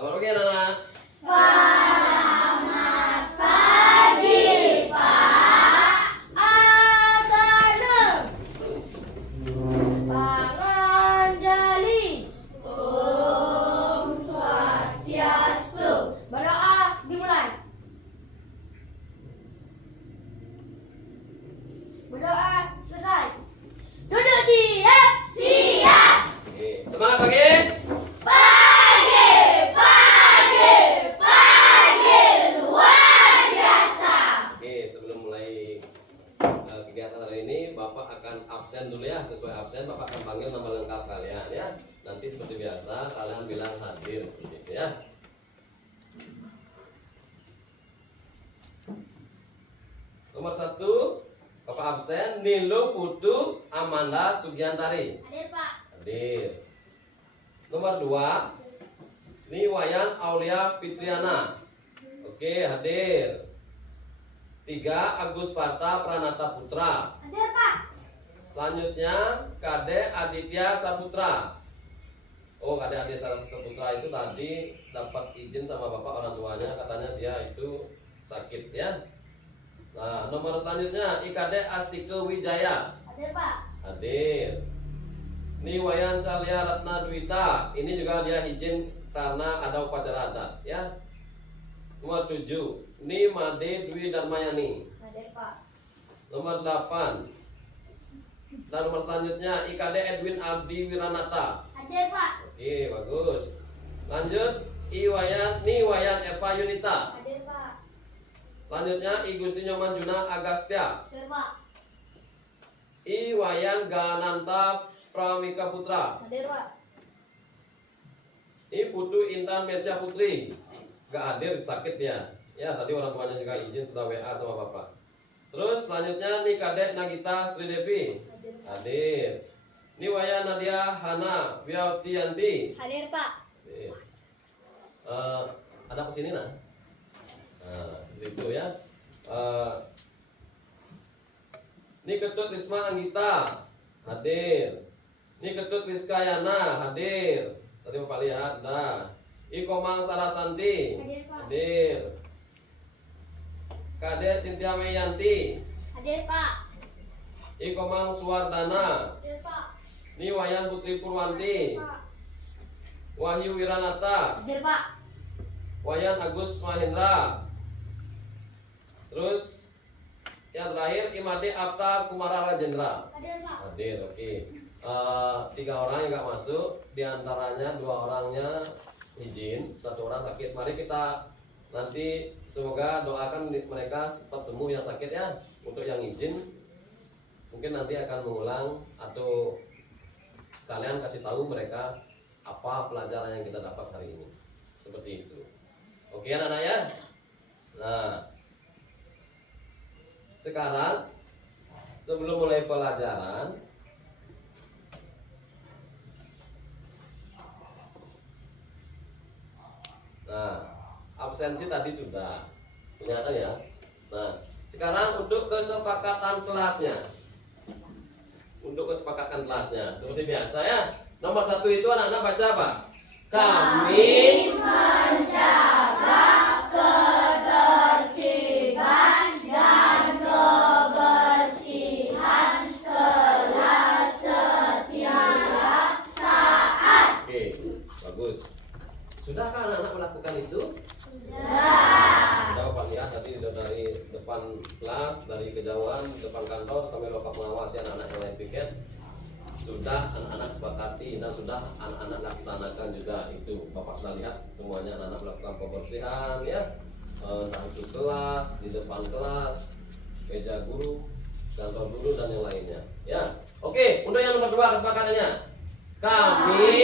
Selamat pagi anak-anak. Selamat pagi, Pak Asana. Pak Ranjali. Om Swastiastu. Berdoa dimulai. Berdoa selesai. Duduk siap. Siap. Oke, semangat pagi. Kegiatan hari ini Bapak akan absen dulu ya. Sesuai absen Bapak akan panggil nama lengkap kalian ya. Nanti seperti biasa kalian bilang hadir seperti itu ya. Nomor 1 Bapak absen Nilu Putu Amanda Sugiantari. Hadir, Pak. Hadir. Nomor 2 ini Wayan Aulia Fitriana. Oke, hadir. 3 Agus Pata Pranata Putra. Hadir, Pak. Selanjutnya Kade Aditya Saputra. Oh, Kade Aditya Saputra itu tadi dapat izin sama bapak orang tuanya, katanya dia itu sakit ya. Nah, nomor selanjutnya Ikade Astike Wijaya. Hadir, Pak. Hadir. Ini Wayan Salya Ratna Dwita. Ini juga dia izin karena ada upacara adat ya. Nomor 7 ini Made Dwi Darmayani. Hadir, Pak. Nomor 8. Dan nomor selanjutnya IKD Edwin Aldi Wiranata. Hadir, Pak. Oke, bagus. Lanjut Wayan Eva Yunita. Hadir, Pak. Selanjutnya I Gusti Nyoman Juna Agastya. Hadir, Pak. Wayan Gananta Pramika Putra. Hadir, Pak. Ini Putu Intan Mesia Putri. Gak hadir, sakit ya. Ya, tadi orang tuanya juga izin sudah WA sama bapak. Terus selanjutnya nih Kadek Nagita Sri Devi. Hadir. Ini Wayan Nadia Hana Wiyautianti. Hadir, Pak. Hadir. Ada kesini nah? Nah, seperti itu ya. Ini Ketut Risma Anggita. Hadir. Ini Ketut Rizka Yana. Hadir. Tadi bapak lihat. Nah. Komang Sarasanti. Hadir, Pak. Hadir. Kadek Sintia Meyanti. Hadir, Pak. Komang Suwardana. Hadir, Pak. Ini Wayan Putri Purwanti. Pak. Wahyu Wiranata. Hadir, Pak. Wayan Agus Mahendra. Terus yang terakhir Imade Apta Kumara Rajendra. Hadir, Pak. Hadir, oke. 3 orang yang nggak masuk, diantaranya 2 orangnya izin, 1 orang sakit. Mari kita nanti semoga doakan mereka cepat sembuh yang sakit ya. Untuk yang izin mungkin nanti akan mengulang atau kalian kasih tahu mereka apa pelajaran yang kita dapat hari ini. Seperti itu. Oke anak-anak ya. Nah, sekarang sebelum mulai pelajaran, nah, absensi tadi sudah kelihatan ya. Nah, sekarang untuk kesepakatan kelasnya. Untuk kesepakatan kelasnya seperti biasa ya. Nomor 1 itu anak-anak baca apa? Kami menjaga ketertiban dan kebersihan kelas setiap saat. Oke, bagus. Sudahkah anak-anak melakukan itu? Sudah. Sudah Bapak lihat tadi dari depan kelas, dari kejauhan, depan kantor sampai Bapak mengawasi anak-anak yang lain piket. Sudah anak-anak sepakati dan sudah anak-anak laksanakan juga itu. Bapak sudah lihat semuanya anak-anak melakukan pembersihan ya. Entah itu kelas, di depan kelas, meja guru, kantor guru dan yang lainnya. Ya. Oke, untuk yang nomor 2 kesepakatannya. Kami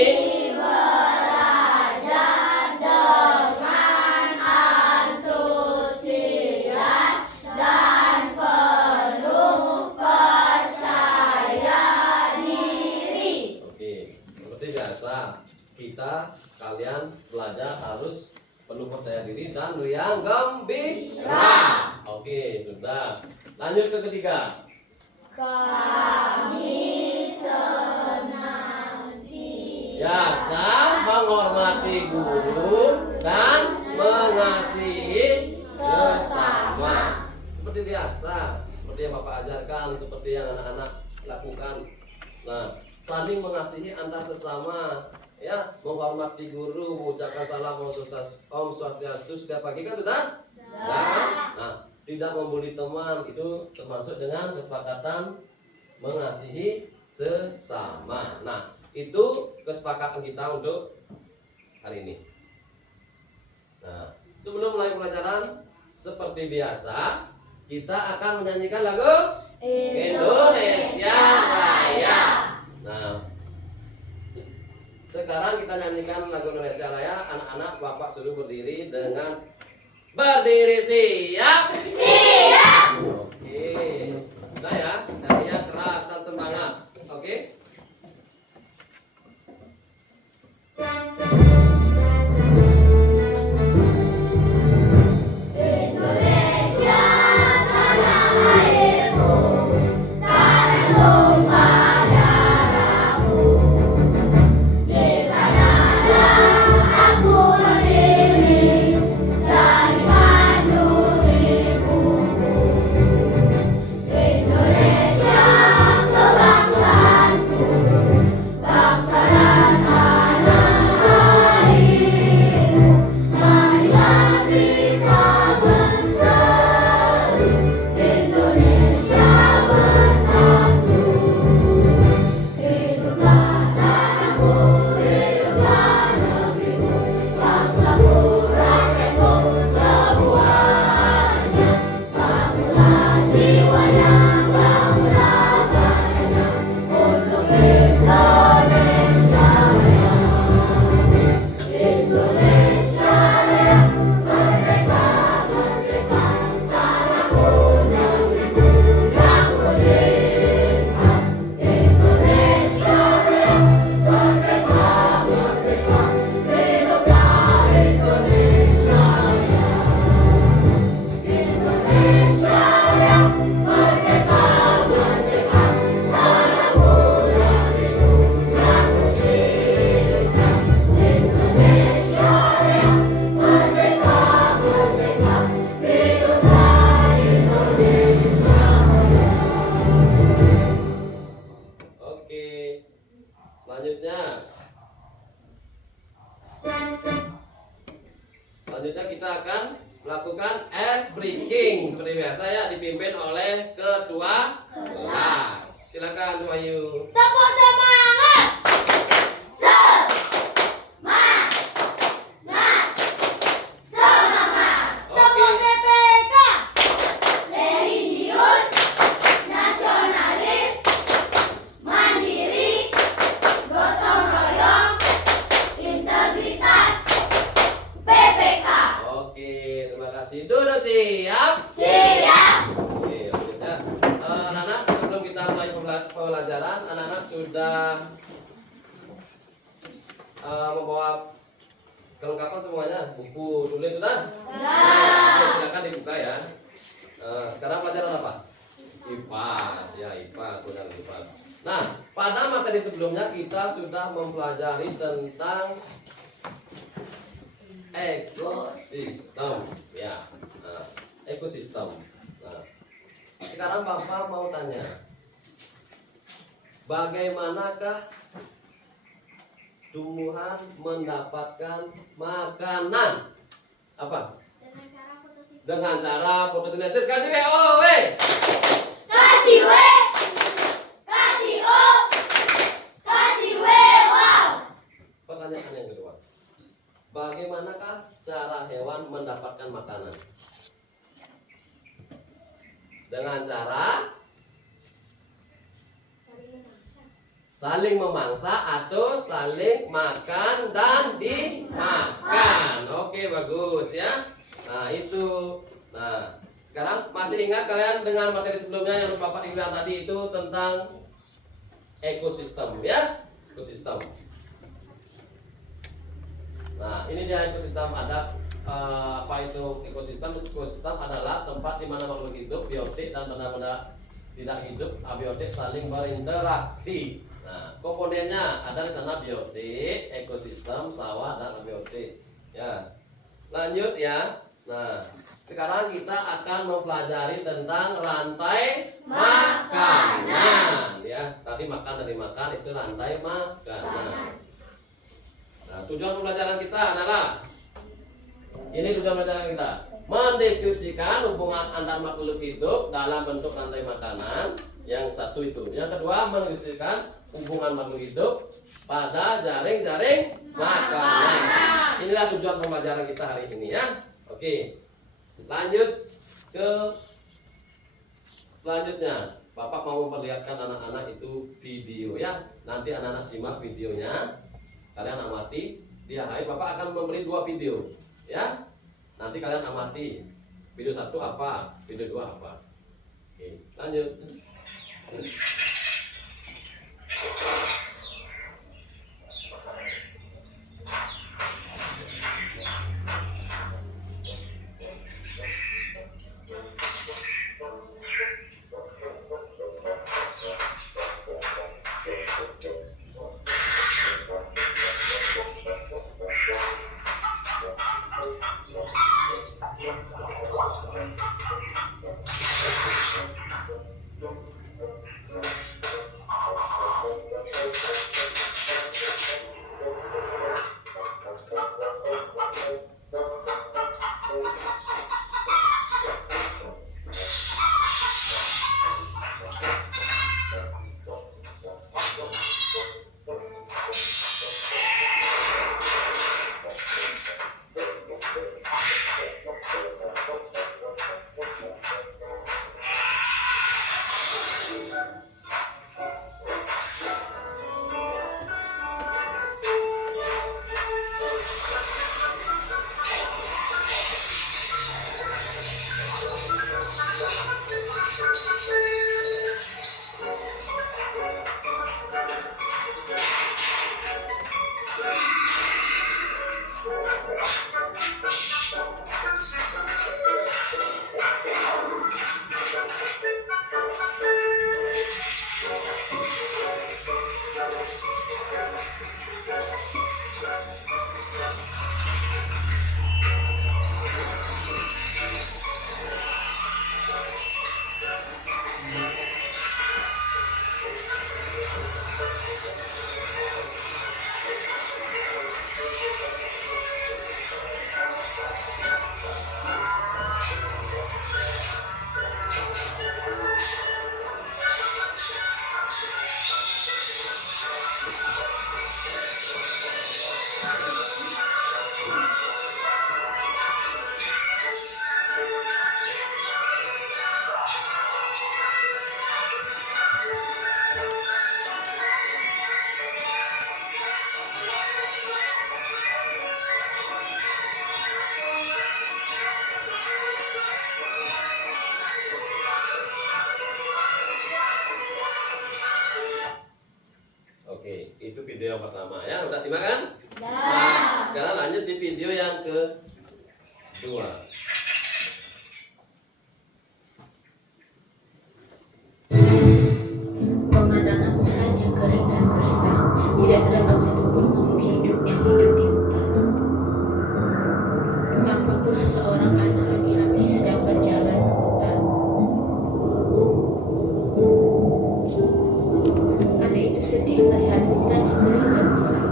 Belajar dengan antusias dan penuh percaya diri. Oke, seperti biasa kalian belajar harus penuh percaya diri dan riang gembira. Oke, sudah. Lanjut ke ketiga. Kami senang Biasa menghormati guru biasa seperti yang Bapak ajarkan, seperti yang anak-anak lakukan. Nah, saling mengasihi antar sesama, ya, menghormati guru, mengucapkan salam Om Swastiastu setiap pagi kan sudah? Nah, tidak membuli teman itu termasuk dengan kesepakatan mengasihi sesama. Nah, itu kesepakatan kita untuk hari ini. Nah, sebelum mulai pelajaran seperti biasa, kita akan menyanyikan lagu Indonesia Raya. Nah, sekarang kita nyanyikan lagu Indonesia Raya. Anak-anak, Bapak suruh berdiri dengan berdiri siap. Siap. Oke. Sudah ya, nyanyinya keras dan semangat. Oke. Indonesia tanah airku, tanah tumpah darahku. Di sanalah aku berdiri, jadi pandu ibuku. Indonesia kebangsaanku, bangsa dan tanah airku. Marilah kita bersatu, Indonesia bersatu. Hiduplah tanahku, hiduplah negeriku, bangsaku, rakyatku semuanya. Bangunlah jiwanya, bangunlah badannya, untuk Indonesia Raya. Indonesia Raya, merdeka, merdeka, tanahku, negeriku yang ku cinta. Indonesia Raya, merdeka, merdeka, hiduplah Indonesia Raya. Indonesia Raya, merdeka, merdeka, tanahku, negeriku yang ku cinta. Indonesia Raya, merdeka, merdeka, hiduplah Indonesia Raya. Oke. Selanjutnya. Selanjutnya kita akan melakukan ice breaking seperti biasa ya, dipimpin oleh ketua kelas. Silakan Bu Ayu. Tepuk semangat. Semangat. Semangat. Oke. PPK. Religius, nasionalis, mandiri, gotong royong, integritas. PPK. Oke, terima kasih. Duduk siap. Siap. Oke, lanjutnya. Anak-anak, sebelum kita mulai pembelajaran, anak-anak sudah membawa kelengkapan semuanya, buku tulis sudah? Oke, silakan dibuka ya. Sekarang pelajaran apa? IPAS, ya IPAS, pelajaran IPAS. Nah, pada materi sebelumnya kita sudah mempelajari tentang ekosistem, ya. Nah, ekosistem. Nah, sekarang Bapak mau tanya, bagaimanakah tumbuhan mendapatkan makanan? Apa? Dengan cara fotosintesis. Kasih WO, Kasih W. Kasih O. Kasih W. Wow. Pertanyaan yang kedua, bagaimanakah cara hewan mendapatkan makanan? Dengan cara saling memangsa atau saling makan dan dimakan. Oke, bagus ya. Nah, itu. Nah, sekarang masih ingat kalian dengan materi sebelumnya yang Bapak bilang tadi itu tentang ekosistem ya? Ekosistem. Nah, ini dia ekosistem. Ada apa itu ekosistem? Ekosistem adalah tempat di mana makhluk hidup, biotik dan benda-benda tidak hidup abiotik saling berinteraksi. Nah, komponennya ada di sana biotik, ekosistem, sawah dan abiotik. Ya. Lanjut ya. Nah, sekarang kita akan mempelajari tentang rantai makanan. Ya, tadi makan dari makan itu rantai makanan. Nah, tujuan pembelajaran kita adalah ini tujuan pembelajaran kita mendeskripsikan hubungan antar makhluk hidup dalam bentuk rantai makanan. Yang satu itu. Yang kedua, mendeskripsikan hubungan makhluk hidup pada jaring-jaring makanan. Inilah tujuan pembelajaran kita hari ini ya. Oke. Lanjut ke selanjutnya. Bapak mau memperlihatkan anak-anak itu video ya. Nanti anak-anak simak videonya. Kalian amati. Dia hai Bapak akan memberi 2 video ya. Nanti kalian amati. Video 1 apa, video 2 apa. Oke, lanjut. Oke, itu video yang pertama ya. Udah simak kan? Nah, sekarang lanjut di video yang kedua. Pemandangan hutan yang kering dan gersang, tidak terdapat satupun makhluk hidup yang hidup di hutan. Tampaklah seorang anak laki-laki sedang berjalan ke hutan. Anak itu sedih melihat hutan yang kering dan rusak,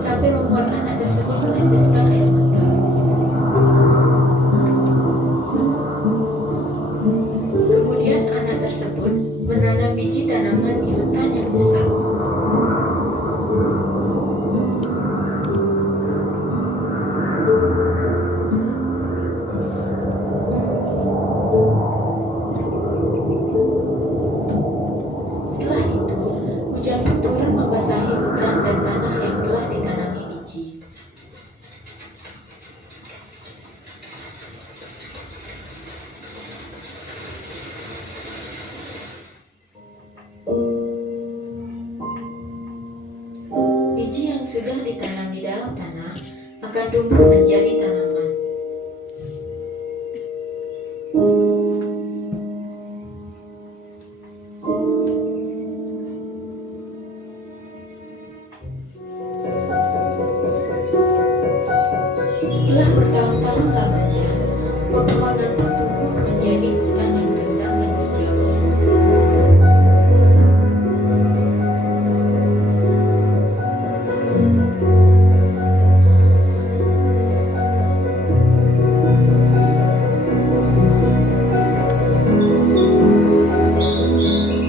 sampai membuat anak tersebut meneteskan air mata. Kemudian anak tersebut menanam biji tanaman di hutan yang rusak. Setelah itu, hujan pun turun membasahi hutan dan tanah yang telah ditanami biji. Biji yang sudah ditanam di dalam tanah akan tumbuh menjadi tanaman. Setelah bertahun-tahun lamanya, pepohonan pun tumbuh menjadi hutan yang rindang dan hijau.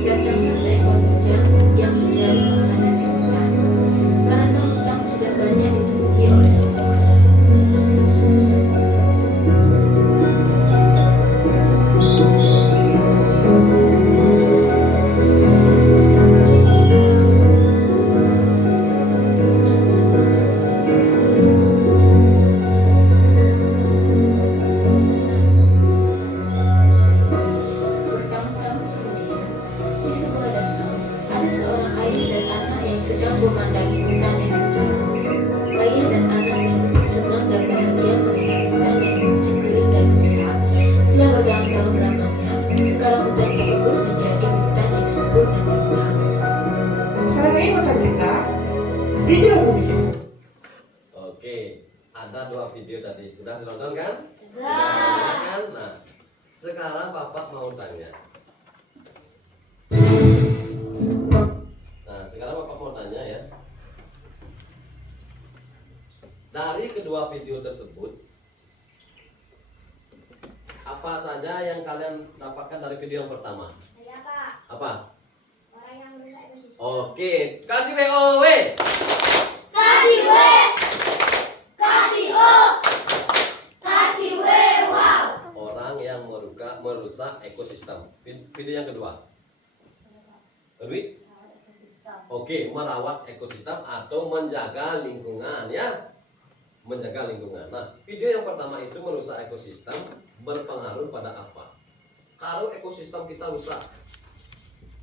Datanglah seekor kucing yang mencari makanan di hutan, karena hutan sudah banyak ditutupi oleh pepohonan. Bertahun-tahun kemudian, di sebuah danau, ada seorang ayah dan anak yang sedang memandangi hutan yang hijau. Ayah dan anaknya senang dan bahagia melihat hutan yang begitu kering dan rusak. Setelah bertahun-tahun lamanya, sekarang hutan tersebut menjadi hutan yang subur dan rindang. Salam ini Mata Berita, video video. Oke, ada 2 video tadi. Sudah ditonton kan? Sudah. Sudah kan? Nah, sekarang Bapak mau tanya. Nah, sekarang Bapak mau tanya ya. Dari kedua video tersebut, apa saja yang kalian dapatkan dari video yang pertama? Ada Pak, Apa? orang yang merusak ekosistem. Oke, kasih WOW. Kasih W, kasih O, kasih W, wow. Orang yang merusak ekosistem. Video yang kedua. Kedua? Oke, merawat ekosistem atau menjaga lingkungan ya. Menjaga lingkungan. Nah, video yang pertama itu merusak ekosistem berpengaruh pada apa? Kalau ekosistem kita rusak,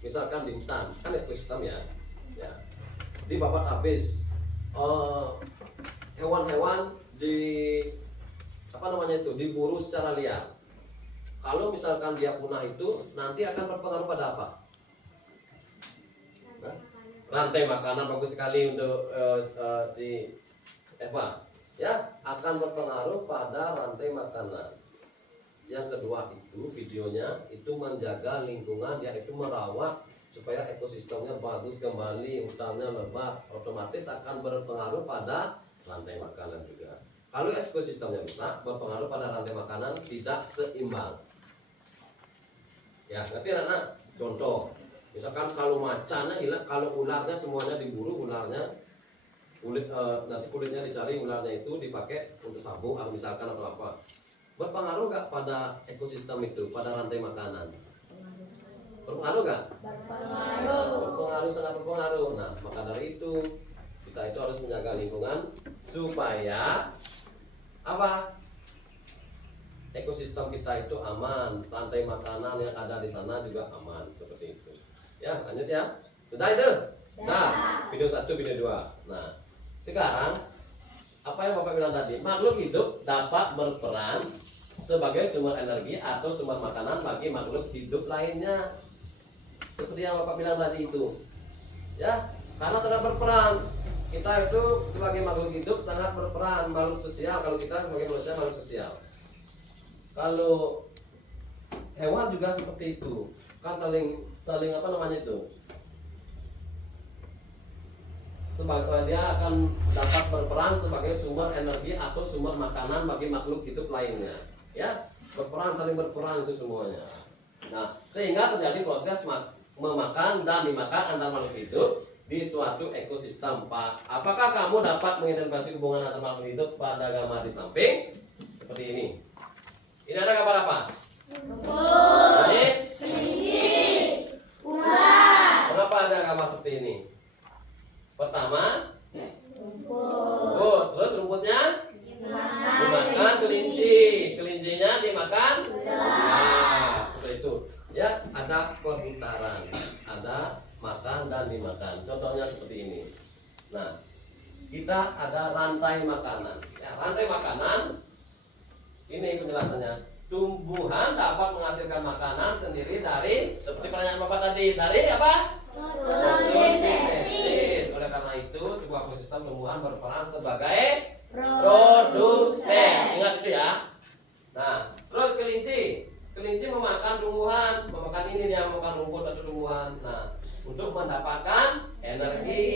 misalkan di hutan, kan ekosistem ya. Ya. Di babat habis hewan-hewan di apa namanya itu diburu secara liar. Kalau misalkan dia punah itu nanti akan berpengaruh pada apa? Nah, rantai makanan bagus sekali untuk si Eva ya, akan berpengaruh pada rantai makanan. Yang kedua itu videonya itu menjaga lingkungan, yaitu merawat supaya ekosistemnya bagus kembali, hutannya lebat, otomatis akan berpengaruh pada rantai makanan juga. Kalau ekosistemnya rusak, berpengaruh pada rantai makanan tidak seimbang. Ya, ngerti anak? Contoh, misalkan kalau macannya hilang, kalau ularnya semuanya diburu, ularnya nanti kulitnya dicari, ularnya itu dipakai untuk sabun misalkan atau apa, berpengaruh nggak pada ekosistem itu, pada rantai makanan? Berpengaruh nggak? Berpengaruh, sangat berpengaruh. Nah, maka dari itu kita itu harus menjaga lingkungan supaya apa? Ekosistem kita itu aman, rantai makanan yang ada di sana juga aman, seperti itu. Ya, lanjut ya. Sudah itu? Nah, video 1, video 2. Nah, sekarang apa yang Bapak bilang tadi, makhluk hidup dapat berperan sebagai sumber energi atau sumber makanan bagi makhluk hidup lainnya. Seperti yang Bapak bilang tadi itu. Ya, karena sangat berperan. Kita itu sebagai makhluk hidup sangat berperan, makhluk sosial. Kalau kita sebagai manusia makhluk sosial. Kalau hewan juga seperti itu. Kan saling apa namanya itu? Dia akan dapat berperan sebagai sumber energi atau sumber makanan bagi makhluk hidup lainnya, ya, berperan, saling berperan itu semuanya. Nah, sehingga terjadi proses memakan dan dimakan antar makhluk hidup di suatu ekosistem. Pak, apakah kamu dapat mengidentifikasi hubungan antar makhluk hidup pada gambar di samping seperti ini? Ini ada gambar apa? Ini? Kenapa ada gambar seperti ini? Pertama, terus rumputnya dimakan kelinci, kelincinya dimakan. Nah, seperti itu. Ya, ada perputaran, ada makan dan dimakan. Contohnya seperti ini. Nah, kita ada rantai makanan. Ya, rantai makanan ini penjelasannya. Tumbuhan dapat menghasilkan makanan sendiri dari, seperti pertanyaan Bapak tadi, dari apa? Fotosintesis. Oleh karena itu, sebuah ekosistem tumbuhan berperan sebagai produsen. Ingat itu ya. Nah, terus memakan tumbuhan, memakan ini dia memakan rumput atau tumbuhan. Nah, untuk mendapatkan energi.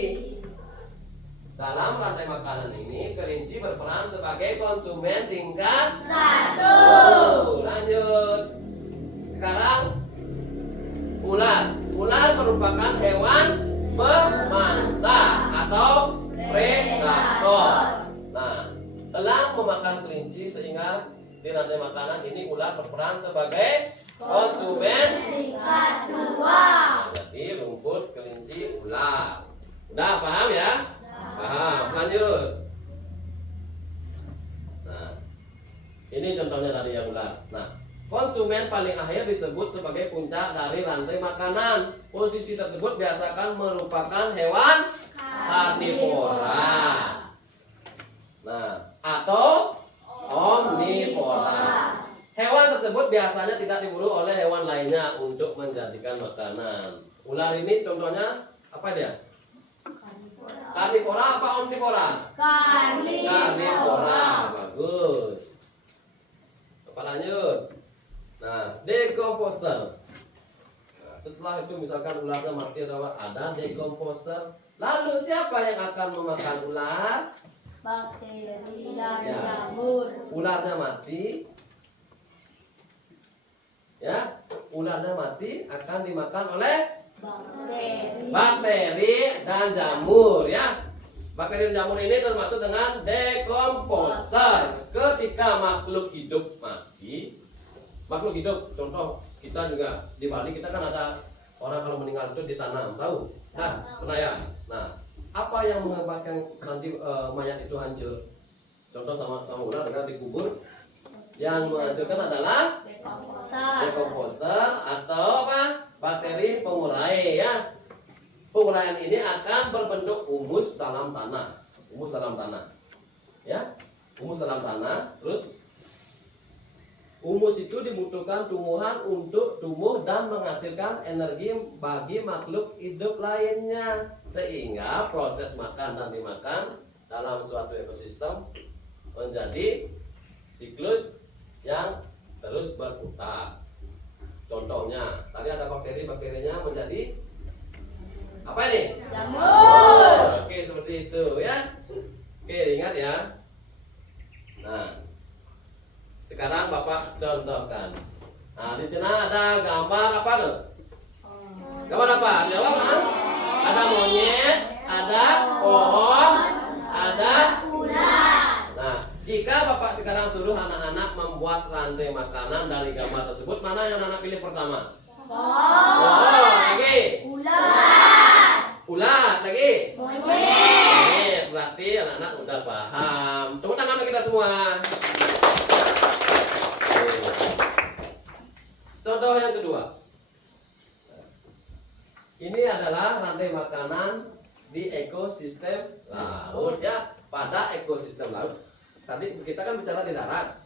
Dalam rantai makanan ini, kelinci berperan sebagai konsumen tingkat 1. Lanjut. Sekarang ular. Ular merupakan hewan pemangsa atau predator. Nah, elang memakan kelinci sehingga di rantai makanan ini ular berperan sebagai konsumen tingkat 2. Jadi rumput, kelinci, ular. Udah paham ya? Paham. Lanjut. Nah, ini contohnya dari yang ular. Nah, konsumen paling akhir disebut sebagai puncak dari rantai makanan. Posisi tersebut biasakan merupakan hewan karnivora. Nah, atau omnivora. Hewan tersebut biasanya tidak diburu oleh hewan lainnya untuk menjadikan makanan. Ular ini contohnya apa dia? Karnivora apa omnivora? Karnivora. Bagus. Apa lanjut? Nah, decomposer. Nah, setelah itu misalkan ularnya mati ada decomposer. Lalu siapa yang akan memakan ular? Bakteri dan Ya. jamur. Ularnya mati. Ya, ularnya mati akan dimakan oleh bakteri dan jamur ya. Bakteri dan jamur ini termasuk dengan decomposer. Ketika makhluk hidup mati, makhluk hidup, contoh kita juga di Bali kita kan ada orang kalau meninggal itu ditanam, tahu? Nah, pernah ya. Nah, apa yang menyebabkan nanti mayat itu hancur? Contoh sama ular dengan dikubur, yang menghancurkan adalah decomposer atau apa? Bakteri pengurai ya. Penguraian ini akan berbentuk humus dalam tanah. Humus dalam tanah. Ya. Humus dalam tanah. Terus humus itu dibutuhkan tumbuhan untuk tumbuh dan menghasilkan energi bagi makhluk hidup lainnya. Sehingga proses makan dan dimakan dalam suatu ekosistem menjadi siklus yang terus berputar. Contohnya, tadi ada bakteri-bakterinya menjadi apa ini? Jamur. Oke, seperti itu ya. Oke, ingat ya. Nah, sekarang Bapak contohkan. Nah, di sana ada gambar apa tuh? Gambar apa? Jawab kan? Ada monyet, ada pohon, ada Ular. Nah, jika Bapak sekarang suruh anak-anak membuat rantai makanan dari gambar tersebut, mana yang anak pilih pertama? Pohon, lagi. Ular, lagi. Monyet. Berarti anak-anak udah paham. Tepuk tangan untuk kita semua. Contoh yang kedua. Ini adalah rantai makanan di ekosistem laut ya. Pada ekosistem laut. Tadi kita kan bicara di darat.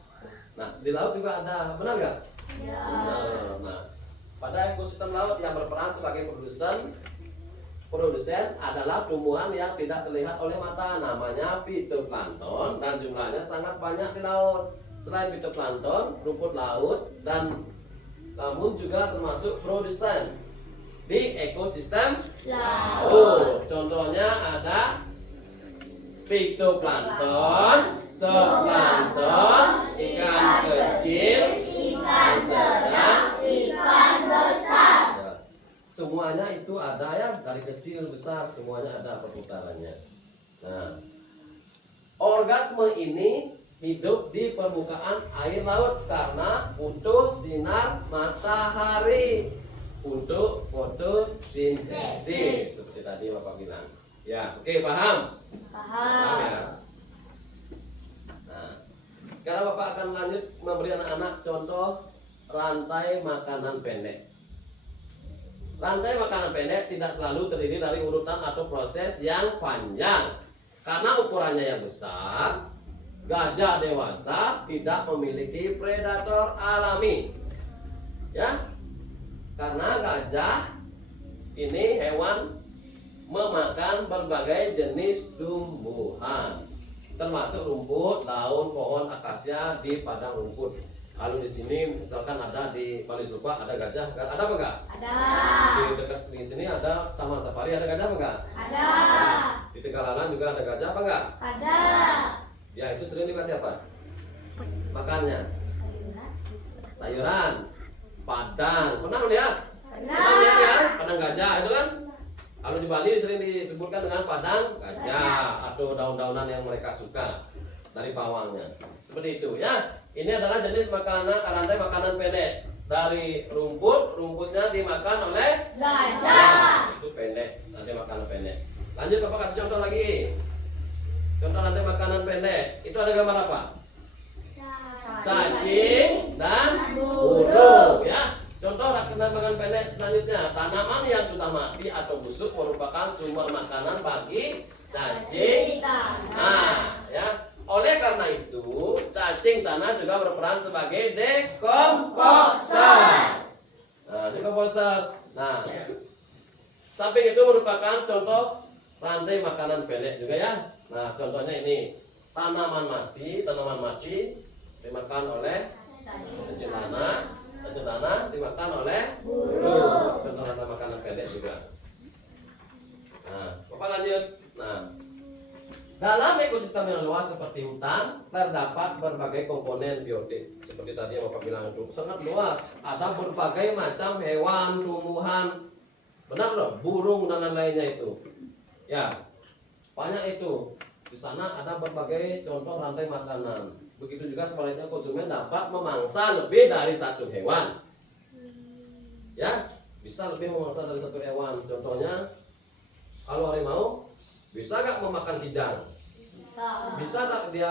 Nah, di laut juga ada, benar nggak? Ya. Nah, pada ekosistem laut yang berperan sebagai produsen adalah tumbuhan yang tidak terlihat oleh mata, namanya fitoplankton dan jumlahnya sangat banyak di laut. Selain fitoplankton, rumput laut dan namun juga termasuk produsen di ekosistem laut. Contohnya ada fitoplankton, zooplankton, ikan kecil, Ikan sedang, ikan besar. ya, semuanya itu ada ya, dari kecil besar semuanya ada perputarannya. Nah, orgasme ini hidup di permukaan air laut karena butuh sinar matahari untuk fotosintesis seperti tadi Bapak bilang. Ya, oke, paham? Paham ya. Nah, sekarang Bapak akan lanjut memberi anak-anak contoh rantai makanan pendek. Rantai makanan pendek tidak selalu terdiri dari urutan atau proses yang panjang. Karena ukurannya yang besar, gajah dewasa tidak memiliki predator alami. Ya. Karena gajah ini hewan memakan berbagai jenis tumbuhan, termasuk rumput, daun, pohon akasia di padang rumput. Kalau di sini misalkan ada di Bali Supa ada gajah, ada apa enggak? Ada. Di dekat di sini ada Taman Safari, ada gajah apa enggak? Ada. Di Tegalanan juga ada gajah apa enggak? Ada. Ya itu sering dikasih apa? Makannya sayuran, padang. Pernah melihat? Pernah melihat ya? Padang gajah itu kan? Kalau di Bali sering disebutkan dengan padang gajah atau daun-daunan yang mereka suka dari bawangnya. Seperti itu ya. Ini adalah jenis makanan rantai makanan pendek dari rumput. Rumputnya dimakan oleh Gajah. itu pendek, rantai makanan pendek. Lanjut apa kasih contoh lagi? Contoh rantai makanan pendek. Itu ada gambar apa? Cacing dan burung ya. Contoh rantai makanan pendek selanjutnya, tanaman yang sudah mati atau busuk merupakan sumber makanan bagi cacing. Nah, ya. Oleh karena itu, cacing tanah juga berperan sebagai dekomposer. Nah, dekomposer. Nah, samping itu merupakan contoh rantai makanan pendek juga ya. Nah, contohnya ini tanaman mati dimakan oleh cacing tanah dimakan oleh burung. Contoh rantai makanan pendek juga. Nah, Bapak lanjut. Nah, dalam ekosistem yang luas seperti hutan, terdapat berbagai komponen biotik. Seperti tadi yang Bapak bilang itu sangat luas. Ada berbagai macam hewan, tumbuhan, benar loh, burung dan lain-lainnya itu. Ya, banyak itu. Di sana ada berbagai contoh rantai makanan. Begitu juga sebaliknya konsumen dapat memangsa lebih dari satu hewan. Ya, bisa lebih memangsa dari satu hewan. Contohnya, kalau harimau bisa nggak memakan kijang? Bisa nggak dia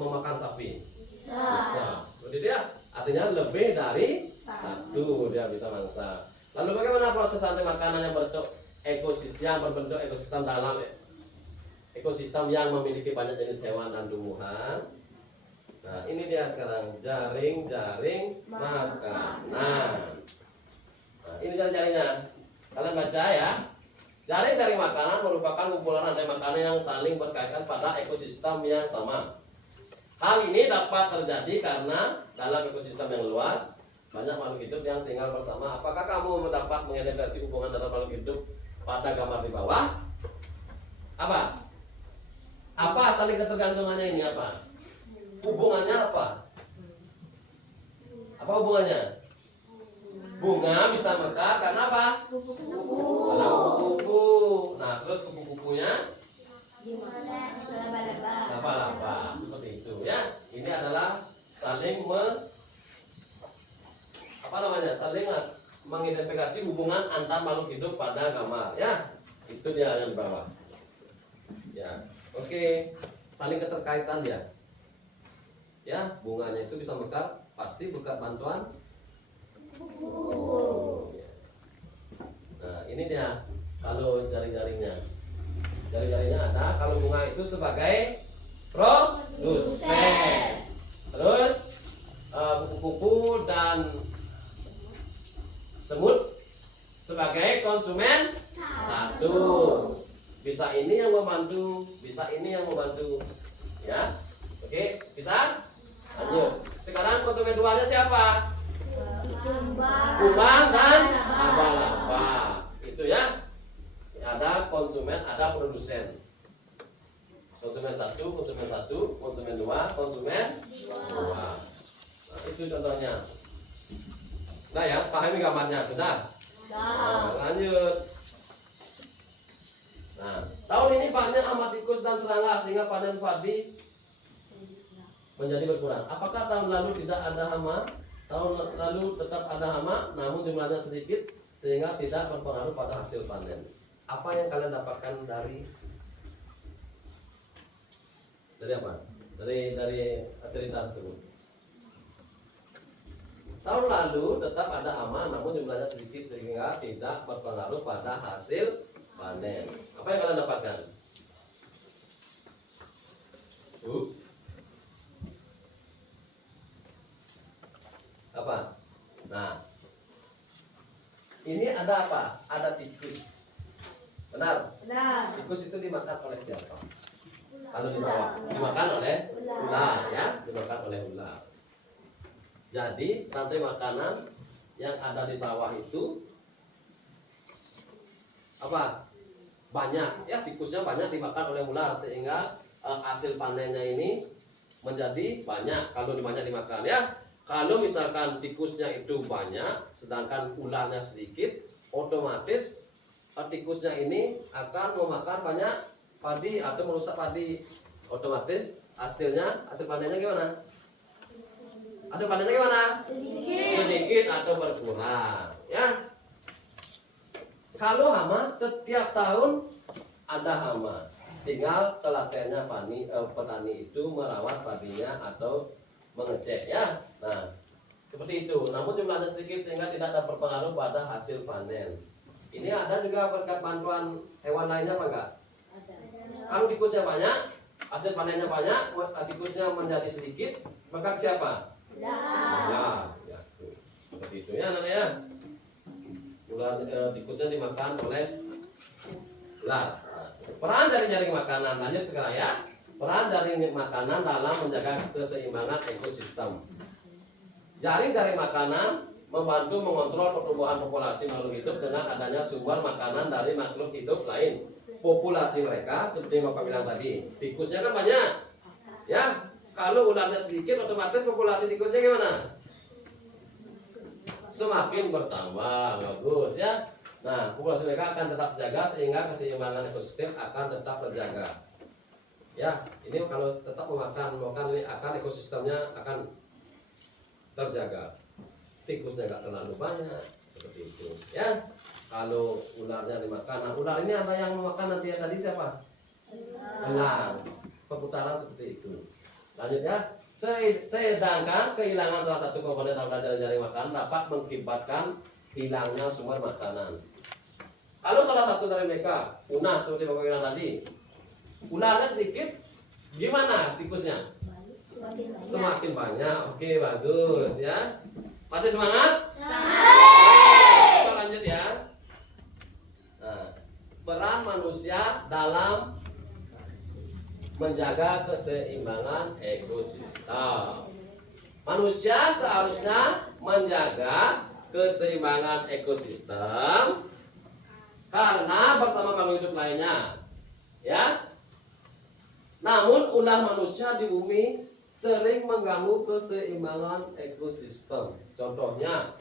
memakan sapi? Bisa. Jadi dia artinya lebih dari satu dia bisa mangsa. Lalu bagaimana proses rantai makanan yang berbentuk ekosistem dalam ekosistem yang memiliki banyak jenis hewan dan tumbuhan? Nah ini dia sekarang jaring makanan. Nah ini jaring-jaringnya. Kalian baca ya. Jaring-jaring makanan merupakan kumpulan rantai makanan yang saling berkaitan pada ekosistem yang sama. Hal ini dapat terjadi karena dalam ekosistem yang luas banyak makhluk hidup yang tinggal bersama. Apakah kamu mendapat mengidentifikasi hubungan dalam makhluk hidup pada gambar di bawah? Apa? Apa saling ketergantungannya ini apa? Hubungannya apa? Apa hubungannya? Bunga bisa mekar karena apa? Karena kupu-kupu. Nah, terus kupu-kupunya laba-laba. Seperti itu ya. Ini adalah saling saling mengidentifikasi hubungan antar makhluk hidup pada gambar ya. Itu dia yang di bawah. Ya. Oke, saling keterkaitan dia. Ya, bunganya itu bisa mekar pasti berkat bantuan. Nah ini dia kalau jaring-jaringnya ada. Kalau bunga itu sebagai produsen, terus kupu-kupu dan semut sebagai konsumen satu. Bisa ini yang membantu, bisa ini yang membantu ya. Oke, bisa lanjut. Sekarang konsumen duanya siapa? Kumbang dan laba-laba. Itu ya. Ada konsumen, ada produsen. Konsumen satu, konsumen dua. Nah, itu contohnya. Nah ya, pahami gambarnya sudah? Nah, lanjut. Nah, tahun ini panen amat tikus dan serangga sehingga panen padi menjadi berkurang. Apakah tahun lalu tidak ada hama? Tahun lalu tetap ada hama, namun jumlahnya sedikit sehingga tidak berpengaruh pada hasil panen. Apa yang kalian dapatkan dari apa? Dari cerita tersebut. Tahun lalu tetap ada hama, namun jumlahnya sedikit sehingga tidak berpengaruh pada hasil panen. Apa yang kalian dapatkan? Apa? Nah, ini ada apa? Ada tikus. Benar? Tikus itu dimakan oleh siapa? Kalau di sawah dimakan oleh ular ya, dimakan oleh ular. Jadi rantai makanan yang ada di sawah itu apa? Banyak ya, tikusnya banyak dimakan oleh ular sehingga hasil panennya ini menjadi banyak kalau banyak dimakan ya. Kalau misalkan tikusnya itu banyak sedangkan ularnya sedikit, otomatis tikusnya ini akan memakan banyak padi atau merusak padi. Otomatis hasil panennya gimana? Hasil panennya gimana? Sedikit atau berkurang ya. Kalau hama, setiap tahun ada hama. Tinggal telatennya petani itu merawat padinya atau mengecek ya. Nah, seperti itu. Namun jumlahnya sedikit sehingga tidak ada berpengaruh pada hasil panen. Ini ada juga berkat bantuan hewan lainnya apa enggak? Kalau tikusnya banyak, hasil panennya banyak, tikusnya menjadi sedikit, berkat siapa? Ya, seperti itu ya anak ya. Ular tikusnya dimakan oleh ular. Peran dari jaring makanan, lanjut sekarang ya. Peran jaring makanan dalam menjaga keseimbangan ekosistem. Jaring-jaring makanan membantu mengontrol pertumbuhan populasi makhluk hidup dengan adanya sumber makanan dari makhluk hidup lain. Populasi mereka seperti yang Bapak bilang tadi, tikusnya kan banyak. Ya, kalau ularnya sedikit, otomatis populasi tikusnya gimana? Semakin bertambah, bagus ya. Nah, populasi mereka akan tetap terjaga sehingga keseimbangan ekosistem akan tetap terjaga. Ya, ini kalau tetap memakan ini akan ekosistemnya akan terjaga. Tikusnya nggak terlalu banyak seperti itu. Ya, kalau ularnya dimakan, nah ular ini ada yang memakan nanti yang tadi siapa? Elang. Perputaran seperti itu. Lanjut ya. Sedangkan kehilangan salah satu komponen pada jaring makanan dapat mengakibatkan hilangnya sumber makanan. Kalau salah satu dari mereka punah seperti Bapak bilang tadi, ularnya sedikit, gimana tikusnya? Semakin banyak. Oke, bagus ya. Masih semangat? Kita lanjut ya. Nah, peran manusia dalam menjaga keseimbangan ekosistem. Manusia seharusnya menjaga keseimbangan ekosistem karena bersama makhluk hidup lainnya, ya. Namun ulah manusia di bumi sering mengganggu keseimbangan ekosistem. Contohnya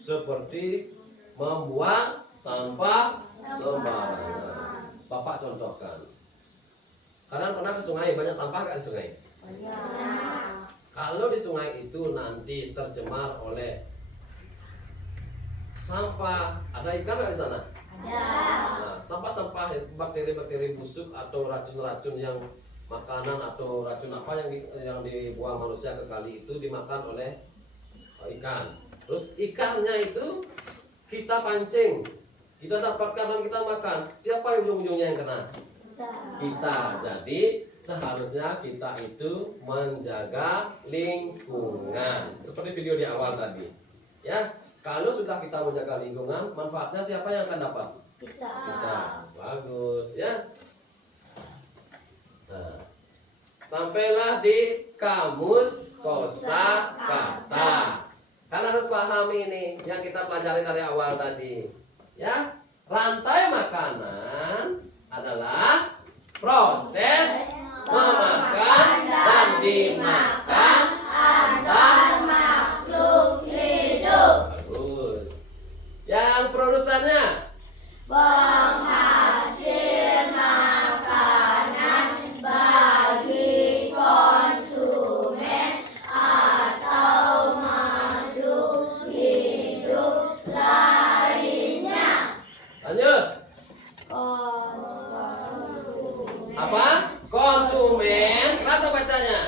seperti membuang sampah sembarangan. Bapak contohkan. Kalian pernah ke sungai, banyak sampah nggak di sungai? Kalau di sungai itu nanti tercemar oleh sampah, ada ikan nggak di sana? Nah, sampah-sampah bakteri-bakteri busuk atau racun-racun yang makanan atau racun apa yang dibuang manusia ke kali itu dimakan oleh ikan. Terus ikannya itu kita pancing, kita dapatkan dan kita makan. Siapa yang ujung-ujungnya yang kena? Kita. Jadi seharusnya kita itu menjaga lingkungan. Seperti video di awal tadi. Ya, kalau sudah kita menjaga lingkungan, manfaatnya siapa yang akan dapat? Kita. Bagus ya. Nah, sampailah di kamus kosakata. Kalian harus paham ini yang kita pelajari dari awal tadi. Ya, rantai makanan adalah proses memakan dan dimakan antar makhluk hidup. Bagus. Yang produsennya Penghasil makanan bagi konsumen atau makhluk hidup lainnya. lanjut. Apa? Konsumen. Rasa bacanya.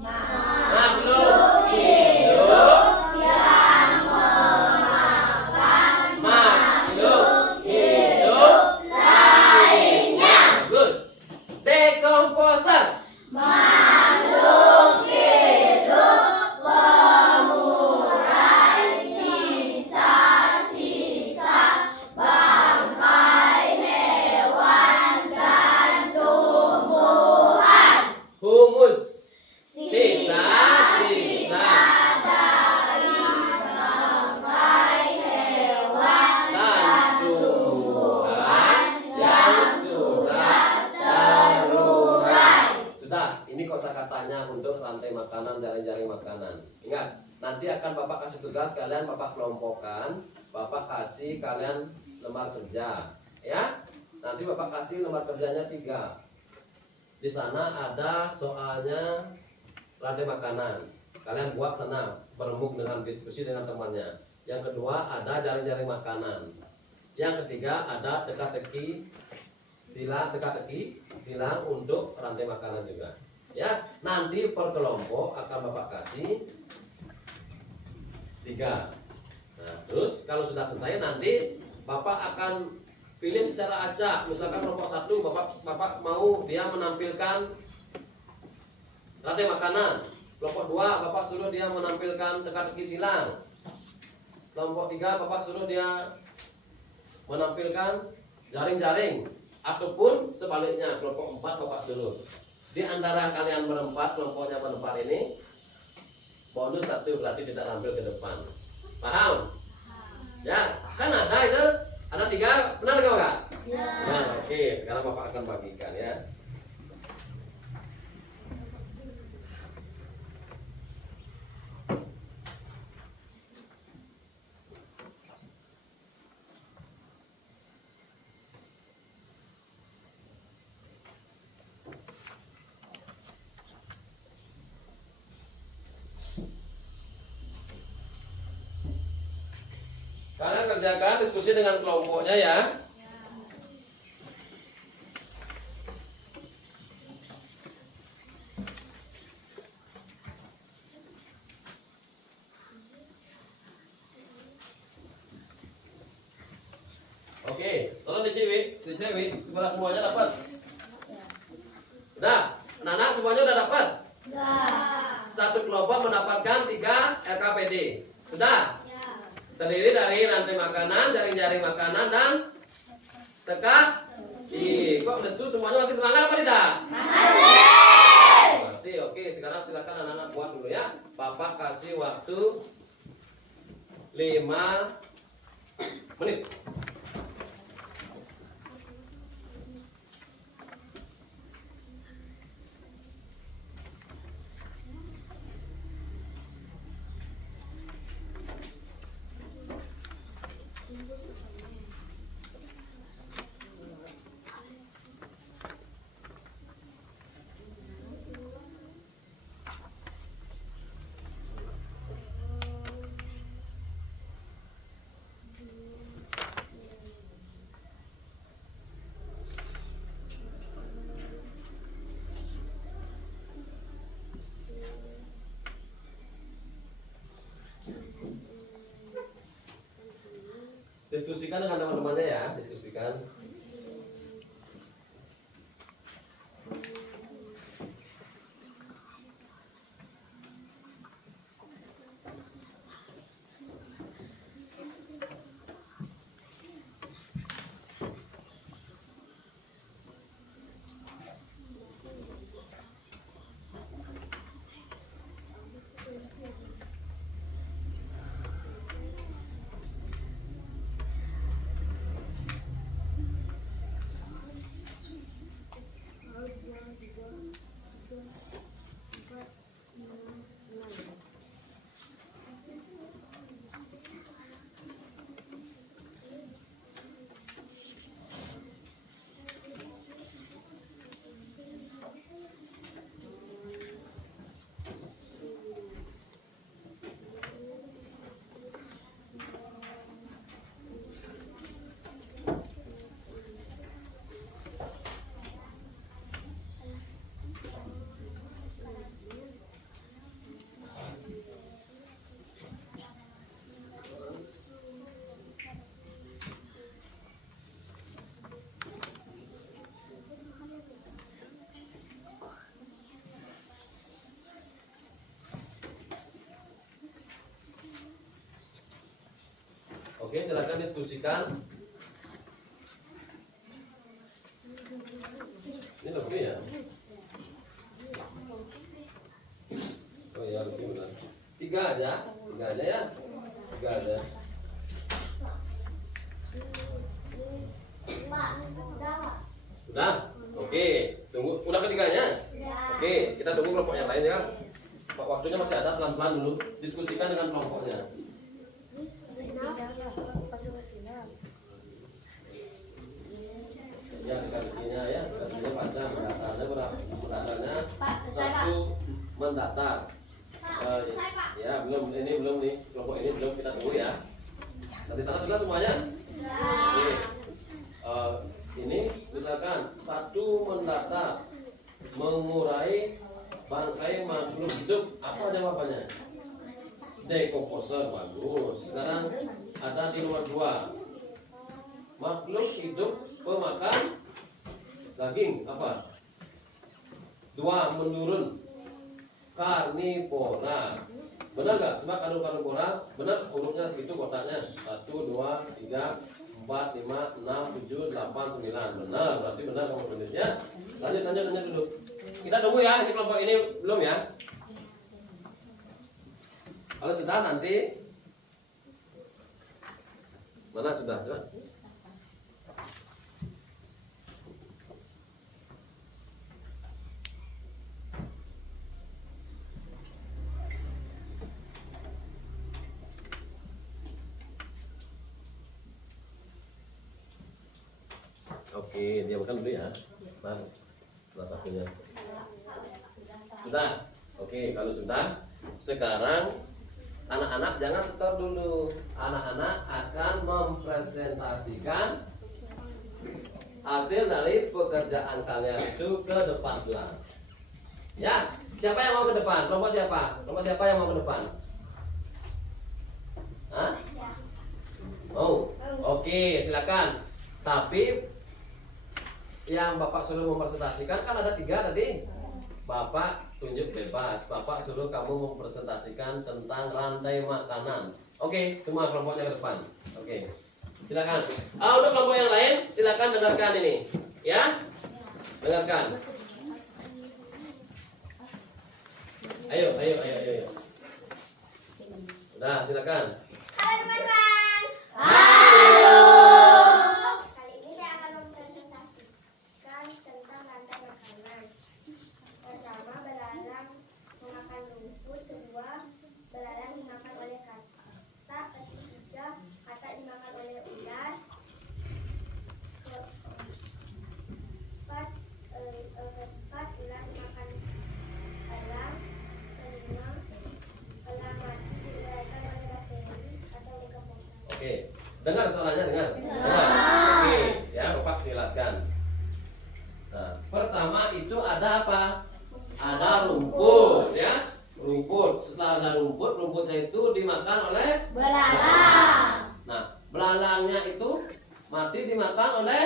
Makhluk hidup yang memakan makhluk hidup lainnya. bagus. Decomposer. Makhluk hidup pengurai sisa-sisa bangkai hewan dan tumbuhan. Humus. Sisa-sisa caranya untuk rantai makanan, jaring-jaring makanan. Ingat, nanti akan Bapak kasih tugas, kalian Bapak kelompokkan, Bapak kasih kalian lembar kerja, ya. Nanti Bapak kasih lembar kerjanya 3. Di sana ada soalnya rantai makanan. Kalian buat sana, berembuk dengan diskusi dengan temannya. Yang kedua ada jaring-jaring makanan. Yang ketiga ada teka-teki silang untuk rantai makanan juga. Ya, nanti per kelompok akan Bapak kasih 3. Nah, terus kalau sudah selesai nanti Bapak akan pilih secara acak. Misalkan kelompok 1 Bapak mau dia menampilkan rantai makanan. Kelompok 2 Bapak suruh dia menampilkan teka-teki silang. Kelompok 3 Bapak suruh dia menampilkan jaring-jaring. Ataupun sebaliknya, kelompok 4 Bapak suruh. Di antara kalian berempat, kelompoknya berempat ini, bonus 1 berarti tidak tampil ke depan. Paham? Ya, kan ada itu, ada 3, benar nggak Kak? Ya. Nah, oke, sekarang Bapak akan bagikan ya. Kalian kerjakan diskusi dengan kelompoknya ya. Oke, tolong dicek sebelah semuanya dapat. Udah, anak-anak semuanya udah dapat. Satu kelompok mendapatkan 3 LKPD. Sudah? Terdiri dari rantai makanan, jaring-jaring makanan, dan teka-teki. Kok lesu semuanya masih semangat apa tidak? Masih. Oke, sekarang silakan anak-anak buat dulu ya. Bapak kasih waktu 5 menit. Diskusikan dengan teman-temannya ya, diskusikan. Oke, silakan diskusikan. Ini lebih ya? Oh ya, lebih benar. 3 aja ya. 3 aja. Udah? Oke, tunggu. Udah ketiganya? Oke, kita tunggu kelompok yang lain ya. Waktunya masih ada, pelan-pelan dulu. Diskusikan dengan kelompoknya. Ya, gajinya ya, gajinya panjang, mendatarnya berapa? Mendatarnya satu mendatar. Ya, belum nih, kelompok ini belum, kita tunggu ya. Nanti sana sudah semuanya. Oke. Ini misalkan satu mendatar mengurai bangkai makhluk hidup, apa jawabannya? Decomposer, bagus. Sekarang ada di nomor 2. Makhluk hidup pemakan daging, apa? 2 menurun, karnivora. Benar nggak? Coba kalau karnivora, benar hurufnya segitu kotaknya. 1, 2, 3, 4, 5, 6, 7, 8, 9. Benar, berarti benar kamu tulisnya. Lanjut dulu. Kita tunggu ya, ini kelompok ini belum ya. Kalau sudah nanti mana sudah? Coba. Oke, diamkan dulu ya. Nah, salah satunya. Sudah. Oke, kalau sudah, sekarang anak-anak jangan setor dulu. Anak-anak akan mempresentasikan hasil dari pekerjaan kalian itu ke depan kelas. Ya, siapa yang mau ke depan? Kelompok siapa? Kelompok siapa yang mau ke depan? Hah? Mau? Oke, silakan. Tapi yang Bapak suruh mempresentasikan kan ada 3 tadi. Bapak tunjuk bebas. Bapak suruh kamu mempresentasikan tentang rantai makanan. Oke, semua kelompoknya ke depan. Oke, silakan. Untuk kelompok yang lain, silakan dengarkan ini. Ya, dengarkan. Ayo. Nah, silakan. Halo teman-teman. Halo. Kali ini saya akan mempresentasikan tentang rantai makanan. Pertama, belalang memakan rumput. Kedua, belalang dimakan oleh katak. Ketiga, katak dimakan oleh ular. Keempat, ular dimakan elang. Kelima, elang mati diuraikan oleh bakteri atau decomposer. Oke, dengar soalnya, dengar. Coba. Oke, ya Bapak jelaskan. Nah, pertama itu ada apa? Ada rumput, ya. Rumput. Setelah ada rumput, rumputnya itu dimakan oleh Belalang. Nah, belalangnya itu mati dimakan oleh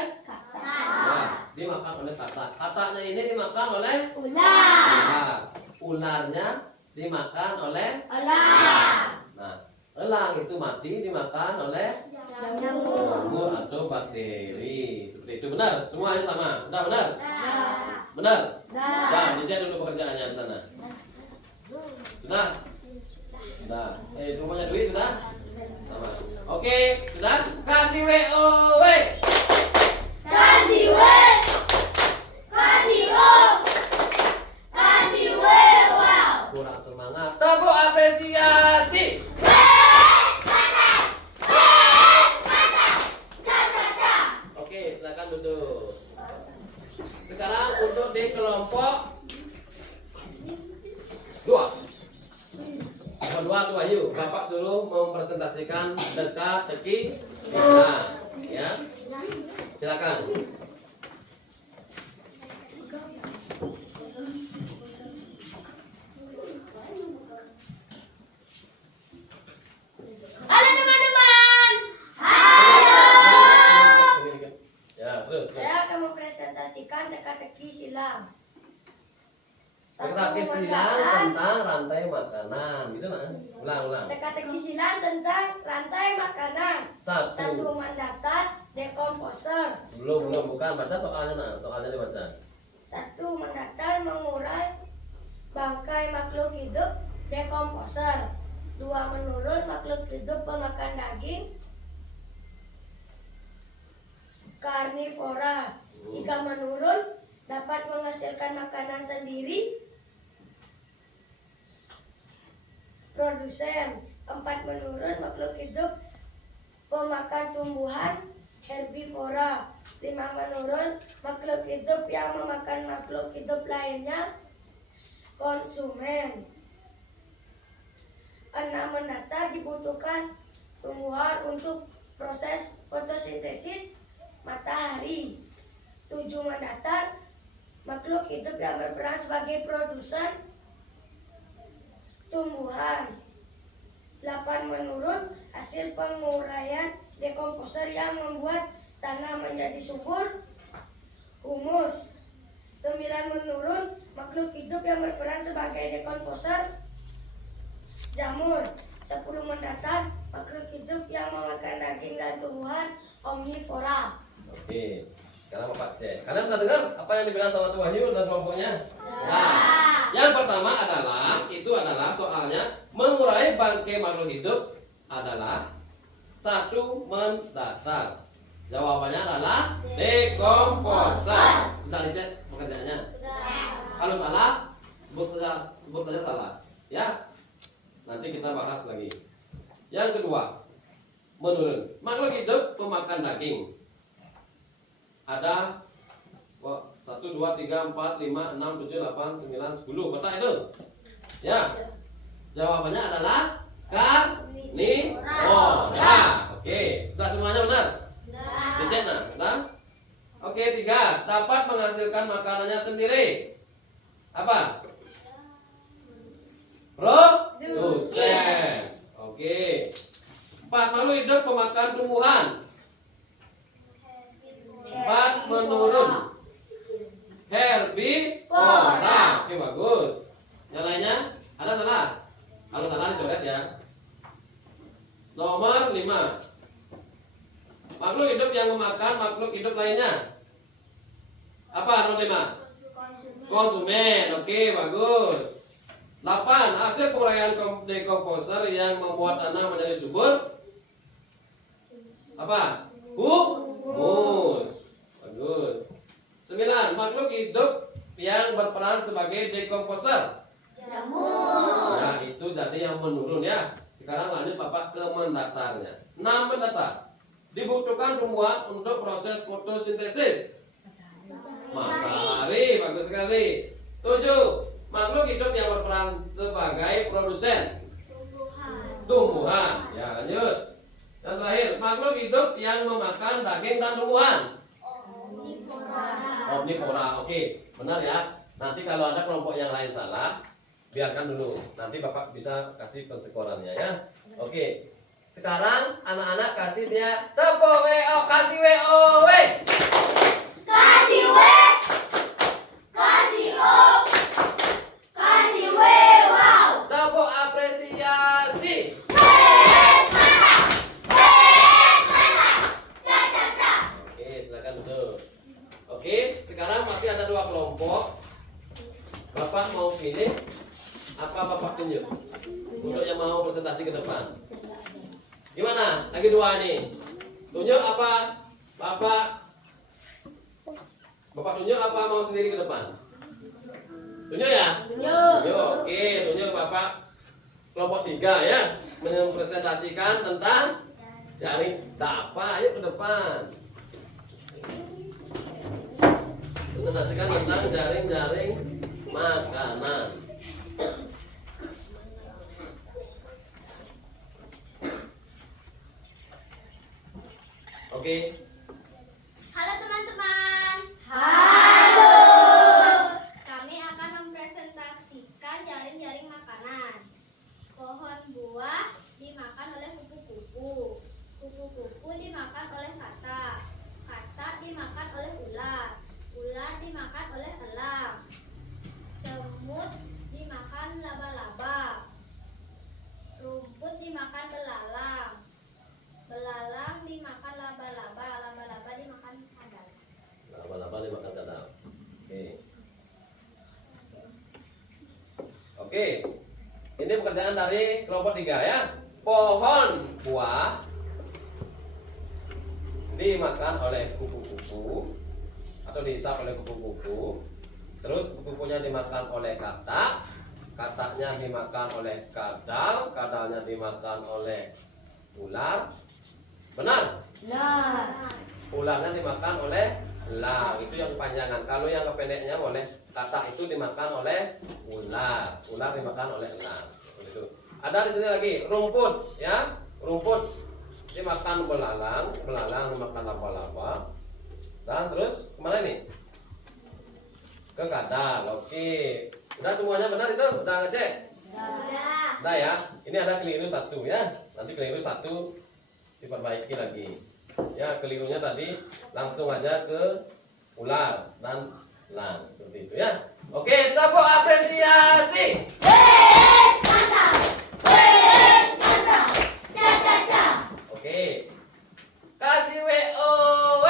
Nah, dimakan oleh katak. Kataknya ini dimakan oleh ular. Ularnya dimakan oleh Elang. Nah, elang itu mati dimakan oleh jamur atau bakteri. Seperti itu, benar? Semuanya sama. Benar, benar? Benar? Nah, dicek dulu pekerjaannya di sana. Sudah? Sudah. Rumahnya Dwi sudah? Sama. Oke, sudah? Kasih WOW. Kasih W, kasih O, kasih W, wow. Kurang semangat. Tepuk apresiasi. Oke, silakan duduk. Sekarang untuk di kelompok 2. Kelompok 2 tuh Wahyu. Bapak suruh mempresentasikan teka-teki bisa. Ya. Silakan. Halo teman-teman. Ya, terus. Saya akan mempresentasikan teka-teki silang. Teka-teki silang tentang rantai makanan, gitu nah. Ulang. Teka-teki silang tentang rantai makanan. Satu Satu. mendatar, decomposer. Belum, bukan. Baca soalnya nah. Soalnya dibaca. Satu mendatar, mengurai bangkai makhluk hidup, decomposer. Dua menurun, makhluk hidup pemakan daging, karnivora. Tiga menurun, dapat menghasilkan makanan sendiri. Produsen. 4. Menurun makhluk hidup pemakan tumbuhan herbivora. 5. Menurun makhluk hidup yang memakan makhluk hidup lainnya konsumen. 6. Mendatar dibutuhkan tumbuhan untuk proses fotosintesis matahari. 7. Mendatar makhluk hidup yang berperan sebagai produsen tumbuhan. 8. Menurun hasil penguraian dekomposer yang membuat tanah menjadi subur humus. 9. Menurun makhluk hidup yang berperan sebagai dekomposer jamur. 10. Mendatar makhluk hidup yang memakan daging dan tumbuhan omnivora. Oke, sekarang Bapak cek. Kalian pernah dengar apa yang dibilang sama Tuh Wahyu dan kelompoknya? Nah, yang pertama adalah soalnya mengurai bangkai makhluk hidup adalah 1. Mendatar. Jawabannya adalah dekomposer. Sudah dicek pekerjaannya? Kalau salah, sebut saja salah. Ya. Nanti kita bahas lagi. Yang kedua, menurun. Makhluk hidup pemakan daging. Ada 1, 2, 3, 4, 5, 6, 7, 8, 9, 10. Betul itu? Ya. Jawabannya adalah karnivora. Oke, sudah semuanya benar? Dicek nah, sudah? Oke, 3. Dapat menghasilkan makanannya sendiri. Apa? Produsen. Oke. 4. Makhluk hidup pemakan tumbuhan. 4. Menurun herbivora. Oke, bagus. Yang lainnya ada salah? Kalau salah dicoret ya. Nomor 5. Makhluk hidup yang memakan makhluk hidup lainnya. Apa nomor 5? Konsumen. Oke, bagus. 8. Hasil penguraian dekomposer yang membuat tanah menjadi subur. Apa? Humus. Bagus. 9. Makhluk hidup yang berperan sebagai dekomposer. Nah, itu jadi yang menurun ya. Sekarang lanjut Bapak ke mendatarnya. 6. Mendatar. Dibutuhkan tumbuhan untuk proses fotosintesis matahari. Bagus sekali. 7. Makhluk hidup yang berperan sebagai produsen tumbuhan. Ya, lanjut. Yang terakhir, makhluk hidup yang memakan daging dan tumbuhan. Omnivora. Oke, benar ya. Nanti kalau ada kelompok yang lain salah, biarkan dulu. Nanti Bapak bisa kasih pensekorannya ya. Oke. Sekarang anak-anak kasih dia tepuk WO, kasih WO, we. Kasih W. Kasih O. Kasih W. Wow. Tepuk apresiasi. Oke, silakan duduk. Oke, sekarang masih ada 2 kelompok. Bapak mau pilih apa Bapak tunjuk untuk yang mau presentasi ke depan? Gimana? Lagi 2 nih. Tunjuk apa? Bapak tunjuk apa mau sendiri ke depan? Tunjuk ya? Tunjuk. Oke, tunjuk Bapak kelompok 3 ya. Mempresentasikan tentang jaring dapa. Ayo ke depan. Presentasikan tentang jaring-jaring makanan. Oke. Halo teman-teman. Halo. Kami akan mempresentasikan jaring-jaring makanan. Pohon buah dimakan oleh kupu-kupu. Kupu-kupu dimakan oleh katak. Katak dimakan oleh ular. Ular dimakan oleh elang. Semut dimakan laba-laba. Rumput dimakan belalang. Belalang dimakan laba-laba. Laba-laba dimakan kadal. Laba-laba dimakan kadal. Oke. Ini pekerjaan dari kelompok 3 ya. Pohon buah dimakan oleh kupu-kupu atau dihisap oleh kupu-kupu. Terus kupu-kupunya dimakan oleh katak, kataknya dimakan oleh kadal, kadalnya dimakan oleh ular. Benar? Nah, Ularnya dimakan oleh elang. Itu yang kepanjangan. Kalau yang kependeknya boleh katak itu dimakan oleh ular, ular dimakan oleh elang. Begitu. Ada di sini lagi rumput, ya. Rumput dimakan belalang, belalang dimakan laba-laba. Dan terus kemana nih? Ke kadal. Oke. Udah semuanya benar itu? Udah ngecek? Udah. Udah ya. Ini ada keliru satu ya. Nanti keliru satu diperbaiki lagi. Ya, kelirunya tadi langsung aja ke ular dan elang seperti itu ya. Oke, tepuk apresiasi. Oke. Kasih WOW.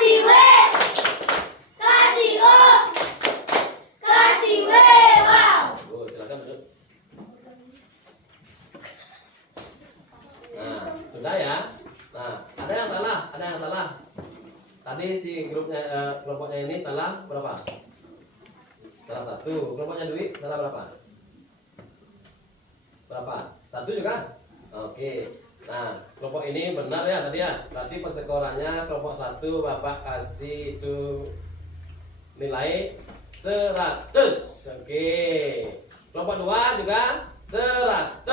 kasih W, kasih O, kasih W, wow. Silakan duduk. Nah, sudah ya. Nah, ada yang salah, ada yang salah. Tadi si kelompoknya ini salah berapa? Salah satu. Kelompoknya Dwi salah berapa? Berapa? Satu juga? Oke. Nah, kelompok ini benar ya tadi ya. Berarti persekorannya kelompok 1 Bapak kasih itu nilai 100. Oke. Kelompok 2 juga 100.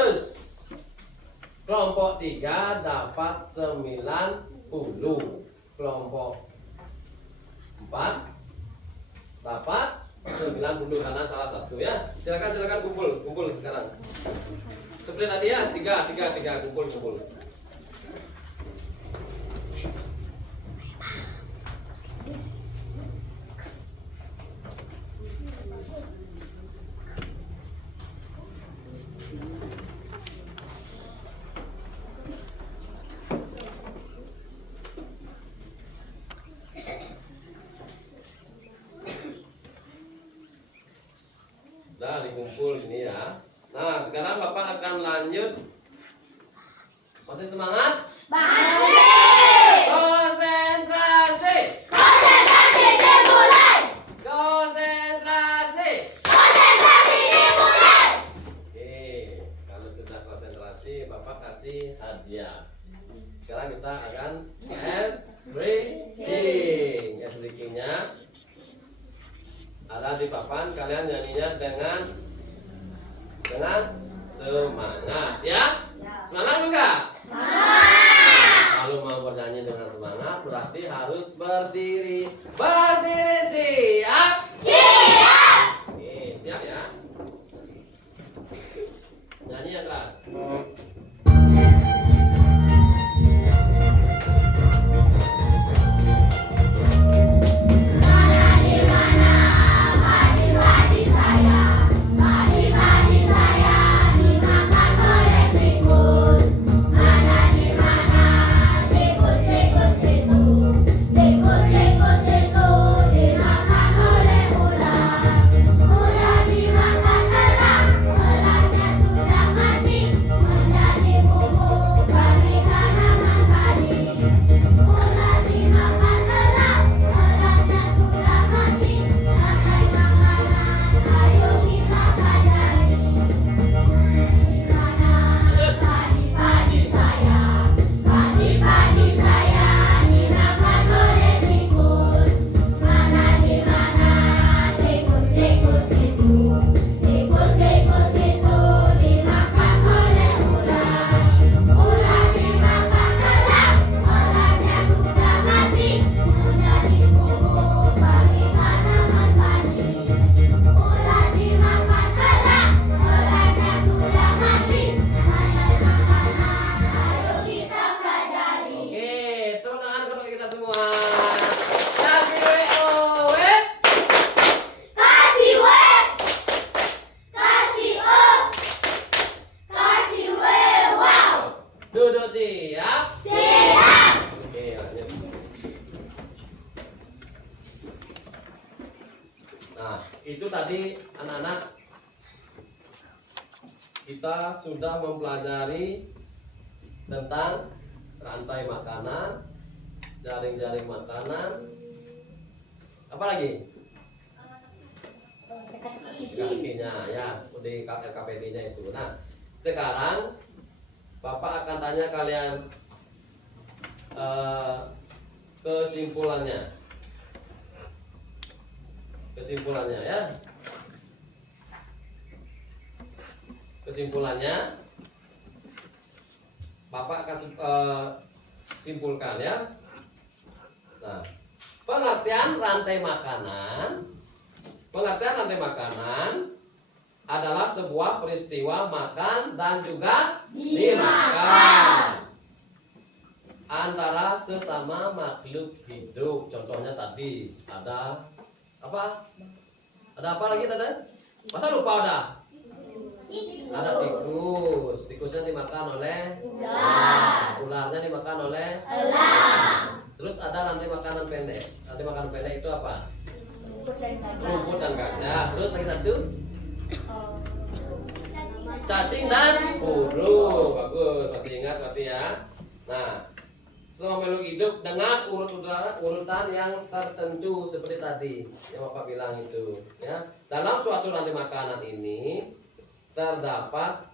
Kelompok 3 dapat 90. Kelompok 4 dapat 90 karena salah satu ya. Silakan kumpul sekarang. Seperti tadi ya, tiga kumpul. Nah, dikumpul ini ya. Nah, sekarang Bapak akan lanjut. Masih semangat? Masih. Konsentrasi. Konsentrasi dimulai. Konsentrasi. Konsentrasi dimulai. Oke, kalau sudah konsentrasi, Bapak kasih hadiah. Sekarang kita akan ice breaking. Ice breakingnya ada di papan. Kalian nyanyinya dengan semangat ya. Semangat enggak? Kalau mau bernyanyi dengan semangat berarti harus berdiri. Berdiri siap. Oke, siap ya. Nyanyi yang keras. Duduk siap. Oke, lanjut. Nah, itu tadi anak-anak kita sudah mempelajari tentang rantai makanan, jaring-jaring makanan. Apa lagi? kakinya ya di LKPD-nya itu. Nah, sekarang Bapak akan tanya kalian kesimpulannya ya. Kesimpulannya Bapak akan simpulkan ya. Nah, pengertian rantai makanan adalah sebuah peristiwa makan dan juga dimakan antara sesama makhluk hidup. Contohnya tadi ada apa? Ada apa lagi tadi? Masa lupa udah? Ada tikus. Tikusnya dimakan oleh ular. Ularnya dimakan oleh elang. Terus ada rantai makanan pendek. Rantai makanan pendek itu apa? Rumput dan gajah. Terus lagi satu? Cacing dan burung. Bagus, masih ingat berarti ya. Nah, semua makhluk hidup dengan urutan yang tertentu seperti tadi yang Bapak bilang itu ya. Dalam suatu rantai makanan ini terdapat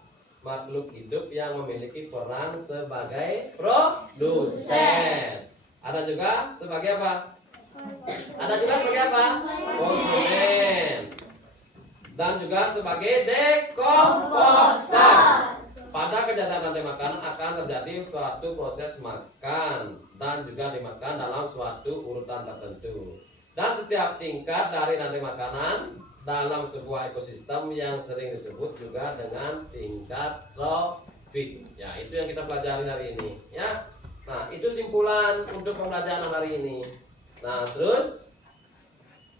makhluk hidup yang memiliki peran sebagai produsen. Ada juga sebagai apa? Ada juga sebagai apa? Konsumen. Dan juga sebagai dekomposer. Pada kejadian rantai makanan akan terjadi suatu proses makan dan juga dimakan dalam suatu urutan tertentu. Dan setiap tingkat dari rantai makanan dalam sebuah ekosistem yang sering disebut juga dengan tingkat trofik. Ya, itu yang kita pelajari hari ini, ya. Nah, itu simpulan untuk pembelajaran hari ini. Nah, terus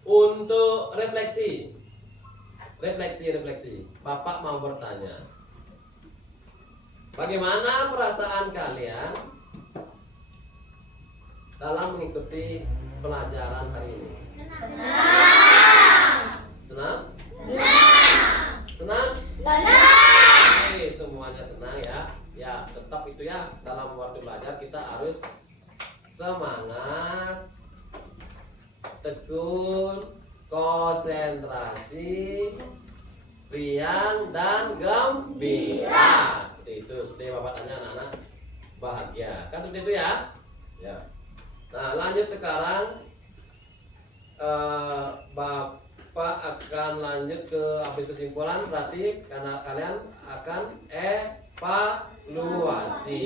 untuk refleksi. Bapak mau bertanya. Bagaimana perasaan kalian dalam mengikuti pelajaran hari ini? Senang? Oke, semuanya senang ya. Ya, tetap itu ya, dalam waktu belajar kita harus semangat, tekun, konsentrasi, riang dan gembira. Seperti itu, seperti Bapak tanya anak-anak bahagia. Kan seperti itu ya? Ya. Nah, lanjut sekarang Bapak akan lanjut ke habis kesimpulan, berarti karena kalian akan evaluasi.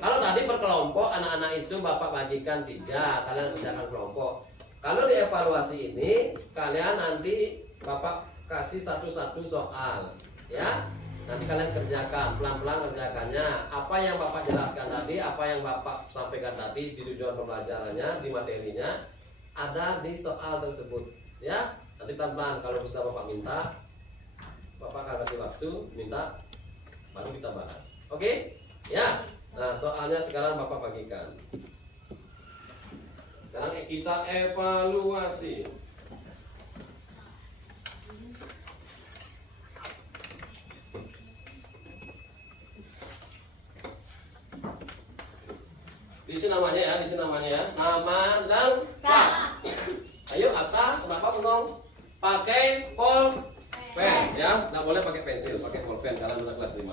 Kalau tadi per kelompok anak-anak itu Bapak bagikan 3, kalian kerjakan kelompok. Kalau di evaluasi ini kalian nanti Bapak kasih satu-satu soal, ya. Nanti kalian kerjakan, pelan-pelan kerjakannya. Apa yang Bapak jelaskan tadi, apa yang Bapak sampaikan tadi di tujuan pembelajarannya, di materinya, ada di soal tersebut, ya. Nanti pelan-pelan, kalau sudah Bapak minta, Bapak akan kasih waktu, minta, baru kita bahas. Oke? Ya. Nah, soalnya sekarang Bapak bagikan. Sekarang kita evaluasi. Di sini namanya ya, nama lengkap. Ayo Atta, kenapa belum pakai pulpen ya? Nggak boleh pakai pensil, pakai pulpen kalian udah kelas 5.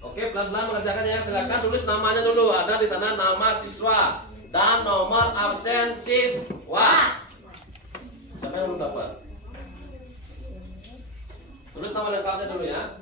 Oke, pelan-pelan mengerjakan ya. Silakan tulis namanya dulu. Ada di sana nama siswa dan nomor absen siswa. Siapa yang belum dapat? Tulis nama lengkapnya dulu ya.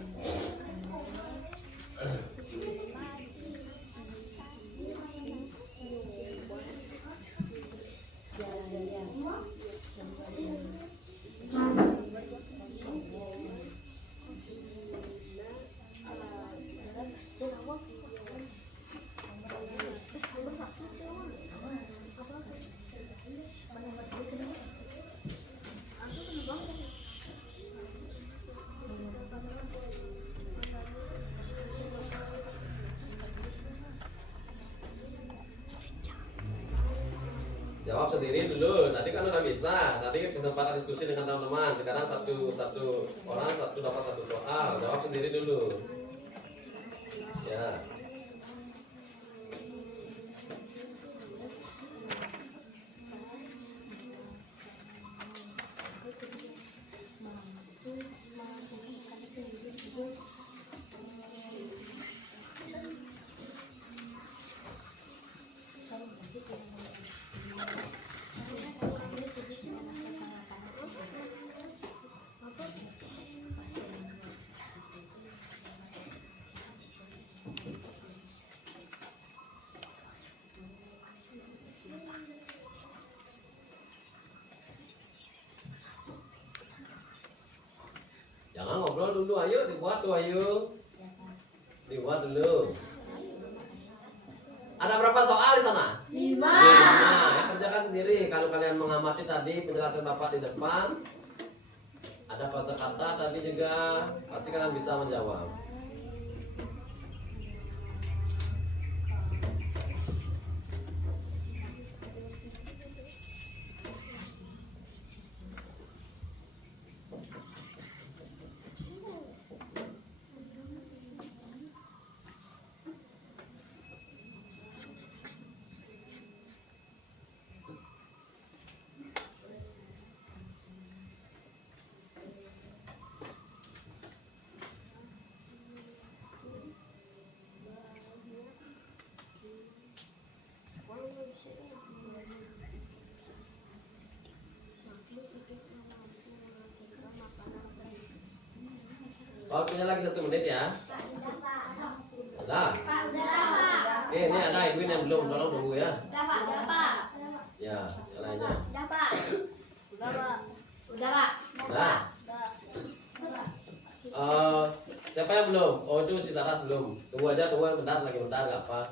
sendiri dulu. Tadi kan udah bisa. Tadi kesempatan diskusi dengan teman-teman. Sekarang satu orang dapat satu soal. Jawab sendiri dulu. Ya. Jangan ngobrol dulu, ayo dibuat tuh, ayo. Dibuat dulu. Ada berapa soal di sana? 5. Ya, kerjakan sendiri. Kalau kalian mengamati tadi penjelasan Bapak di depan, ada kosakata tadi juga, pasti kalian bisa menjawab. Waktunya lagi 1 menit ya. Ada. Oke, ini ada Edwin yang belum, tolong tunggu ya. Ya, yang lainnya. Nah. Siapa yang belum? Oh, itu si Saras belum. Tunggu aja, tunggu bentar lagi, bentar nggak apa.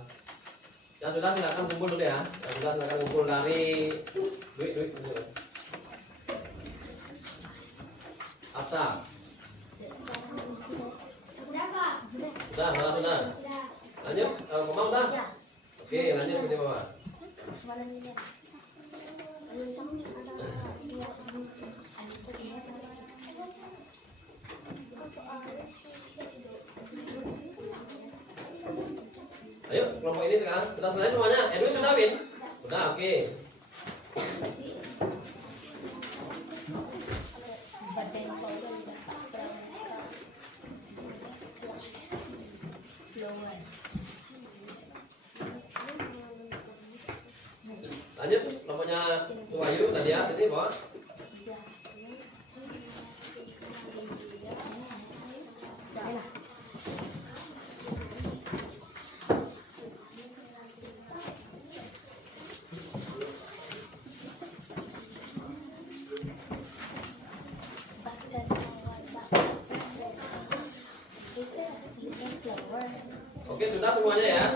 Yang sudah silakan kumpul dulu ya. Yang sudah silakan kumpul dari duit. Apa? Sudah. Lanjut, Mama udah? Oke, lanjut sini Mama. Ayo, kelompok ini sekarang sudah selesai semuanya. Edwin sudah, Win? Sudah, oke. Lanjut, kelompoknya Wahyu, Nadia, sini bawa. Oke, sudah semuanya ya?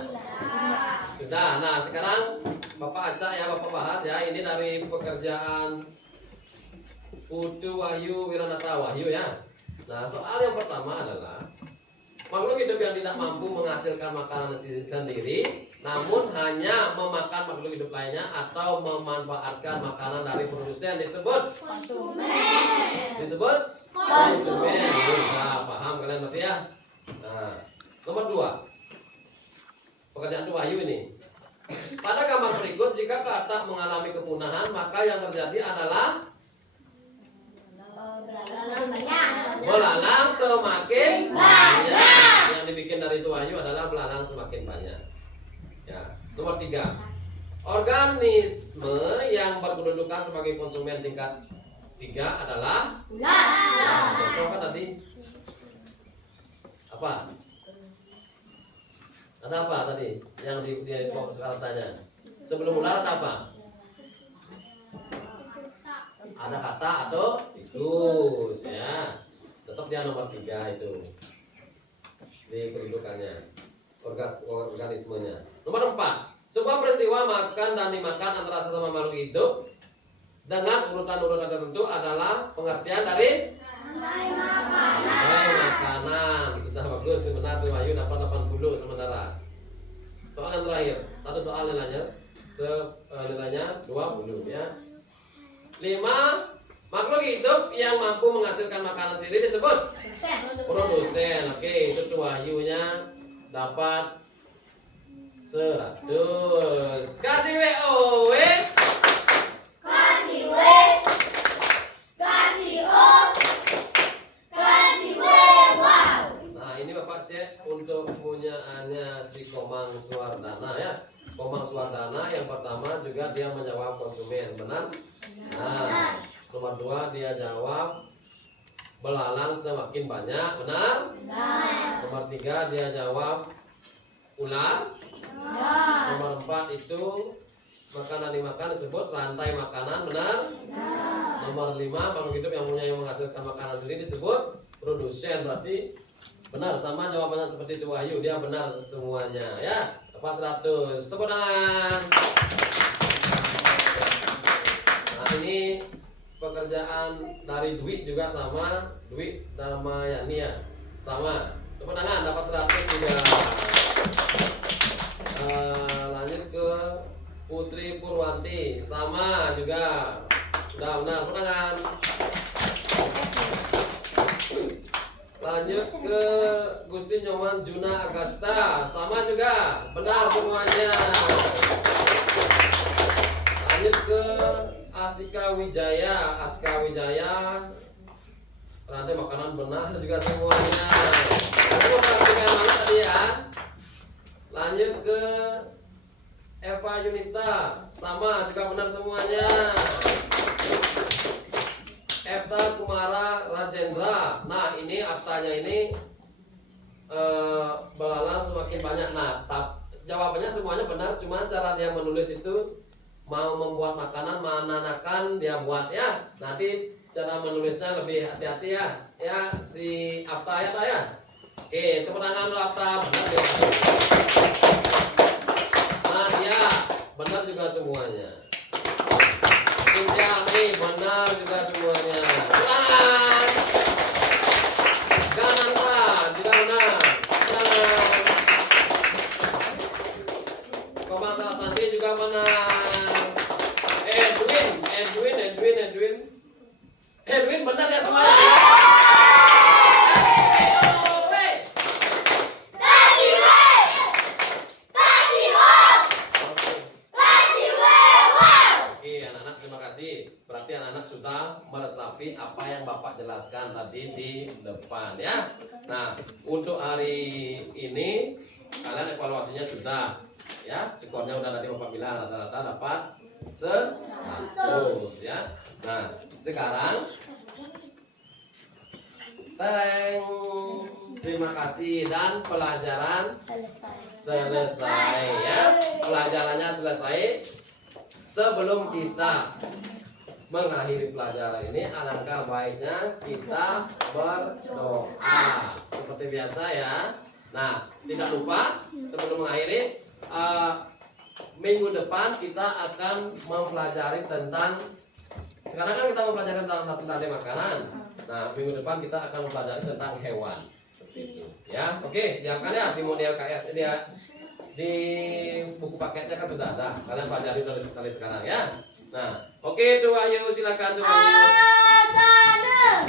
Sudah. Nah, sekarang Bapak acak ya, Bapak bahas ya. Ini dari pekerjaan Putu Wahyu Wiranata Wahyu ya. Nah, soal yang pertama adalah makhluk hidup yang tidak mampu menghasilkan makanan sendiri, namun hanya memakan makhluk hidup lainnya atau memanfaatkan makanan dari produsen disebut konsumen. Disebut konsumen. Nah, paham kalian berarti ya? Nah, nomor 2. Pekerjaan Wahyu ini. Pada gambar berikut, jika katak mengalami kepunahan, maka yang terjadi adalah belalang semakin banyak. Yang dibikin dari itu Wahyu adalah belalang semakin banyak. Ya, nomor 3. Organisme yang berkedudukan sebagai konsumen tingkat 3 adalah ular. Contoh kan tadi apa? Ada apa tadi yang dia sekarang tanya? Sebelum ular ada apa? Ada kata atau tikus ya. Tetap dia nomor 3 itu di kedudukannya, organismenya. Nomor 4. Sebuah peristiwa makan dan dimakan antara sesama makhluk hidup dengan urutan-urutan tertentu adalah pengertian dari makanan. Sudah bagus, ini benar tuh Wahyu dapat 80 sementara. Soal yang terakhir, satu soal nilainya nilainya 20 ya. 5. Makhluk hidup yang mampu menghasilkan makanan sendiri disebut produsen. Oke, itu tuh Wahyunya dapat 100. Kasih WO. Kasih W. Kasih O. Kasih W. Wow. Nah, ini Bapak cek untuk punyaannya si Komang Suwardana ya. Komang Suwardana yang pertama juga dia menjawab konsumen, benar? Nah, nomor 2 dia jawab belalang semakin banyak, benar? Nomor 3 dia jawab ular. Nomor 4 itu makanan dimakan disebut rantai makanan, benar? Nomor 5 makhluk hidup yang menghasilkan makanan sendiri disebut produsen. Berarti benar, sama jawabannya seperti itu Wahyu, dia benar semuanya ya. Dapat 100. Tepuk tangan. Nah, ini pekerjaan dari Dwi juga sama, Dwi Darmayani ya, sama. Tepuk tangan, dapat 100 juga. Lanjut ke Putri Purwanti, sama juga. Udah benar, tepuk tangan. Lanjut ke Gusti Nyoman Juna Agasta, sama juga, benar semuanya. Lanjut ke Astika Wijaya, rantai makanan benar juga semuanya. Aku perhatikan mana tadi ya. Lanjut ke Eva Yunita, sama juga benar semuanya. Epta Kumara Rajendra. Nah, ini aktanya ini belalang semakin banyak. Nah, jawabannya semuanya benar, cuma cara dia menulis itu mau membuat makanan mana-nakan dia buat ya. Nanti cara menulisnya lebih hati-hati ya. Ya, si Apta ya. Oke, tepuk tangan dulu Apta. Benar dia. Nah, dia benar juga semuanya. Sunjami benar juga semuanya. Tangan. Gananta juga benar. Tangan. Komang Sarasati juga benar. Edwin benar ya semuanya. Berarti anak-anak sudah meresapi apa yang Bapak jelaskan tadi di depan ya. Nah, untuk hari ini kalian evaluasinya sudah ya. Skornya udah tadi Bapak bilang rata-rata dapat 100 ya. Nah, sekarang terima kasih dan pelajaran selesai ya. Pelajarannya selesai. Sebelum kita mengakhiri pelajaran ini, alangkah baiknya kita berdoa seperti biasa ya. Nah, tidak lupa sebelum mengakhiri, minggu depan kita akan mempelajari tentang, sekarang kan kita mempelajari tentang rantai makanan. Nah, minggu depan kita akan mempelajari tentang hewan. Seperti itu ya. Oke, siapkan ya di model KS ini ya. Di buku paketnya kan sudah ada. Kalian pelajari dari sekarang ya. Nah, oke, Wahyu silakan Wahyu. Asana.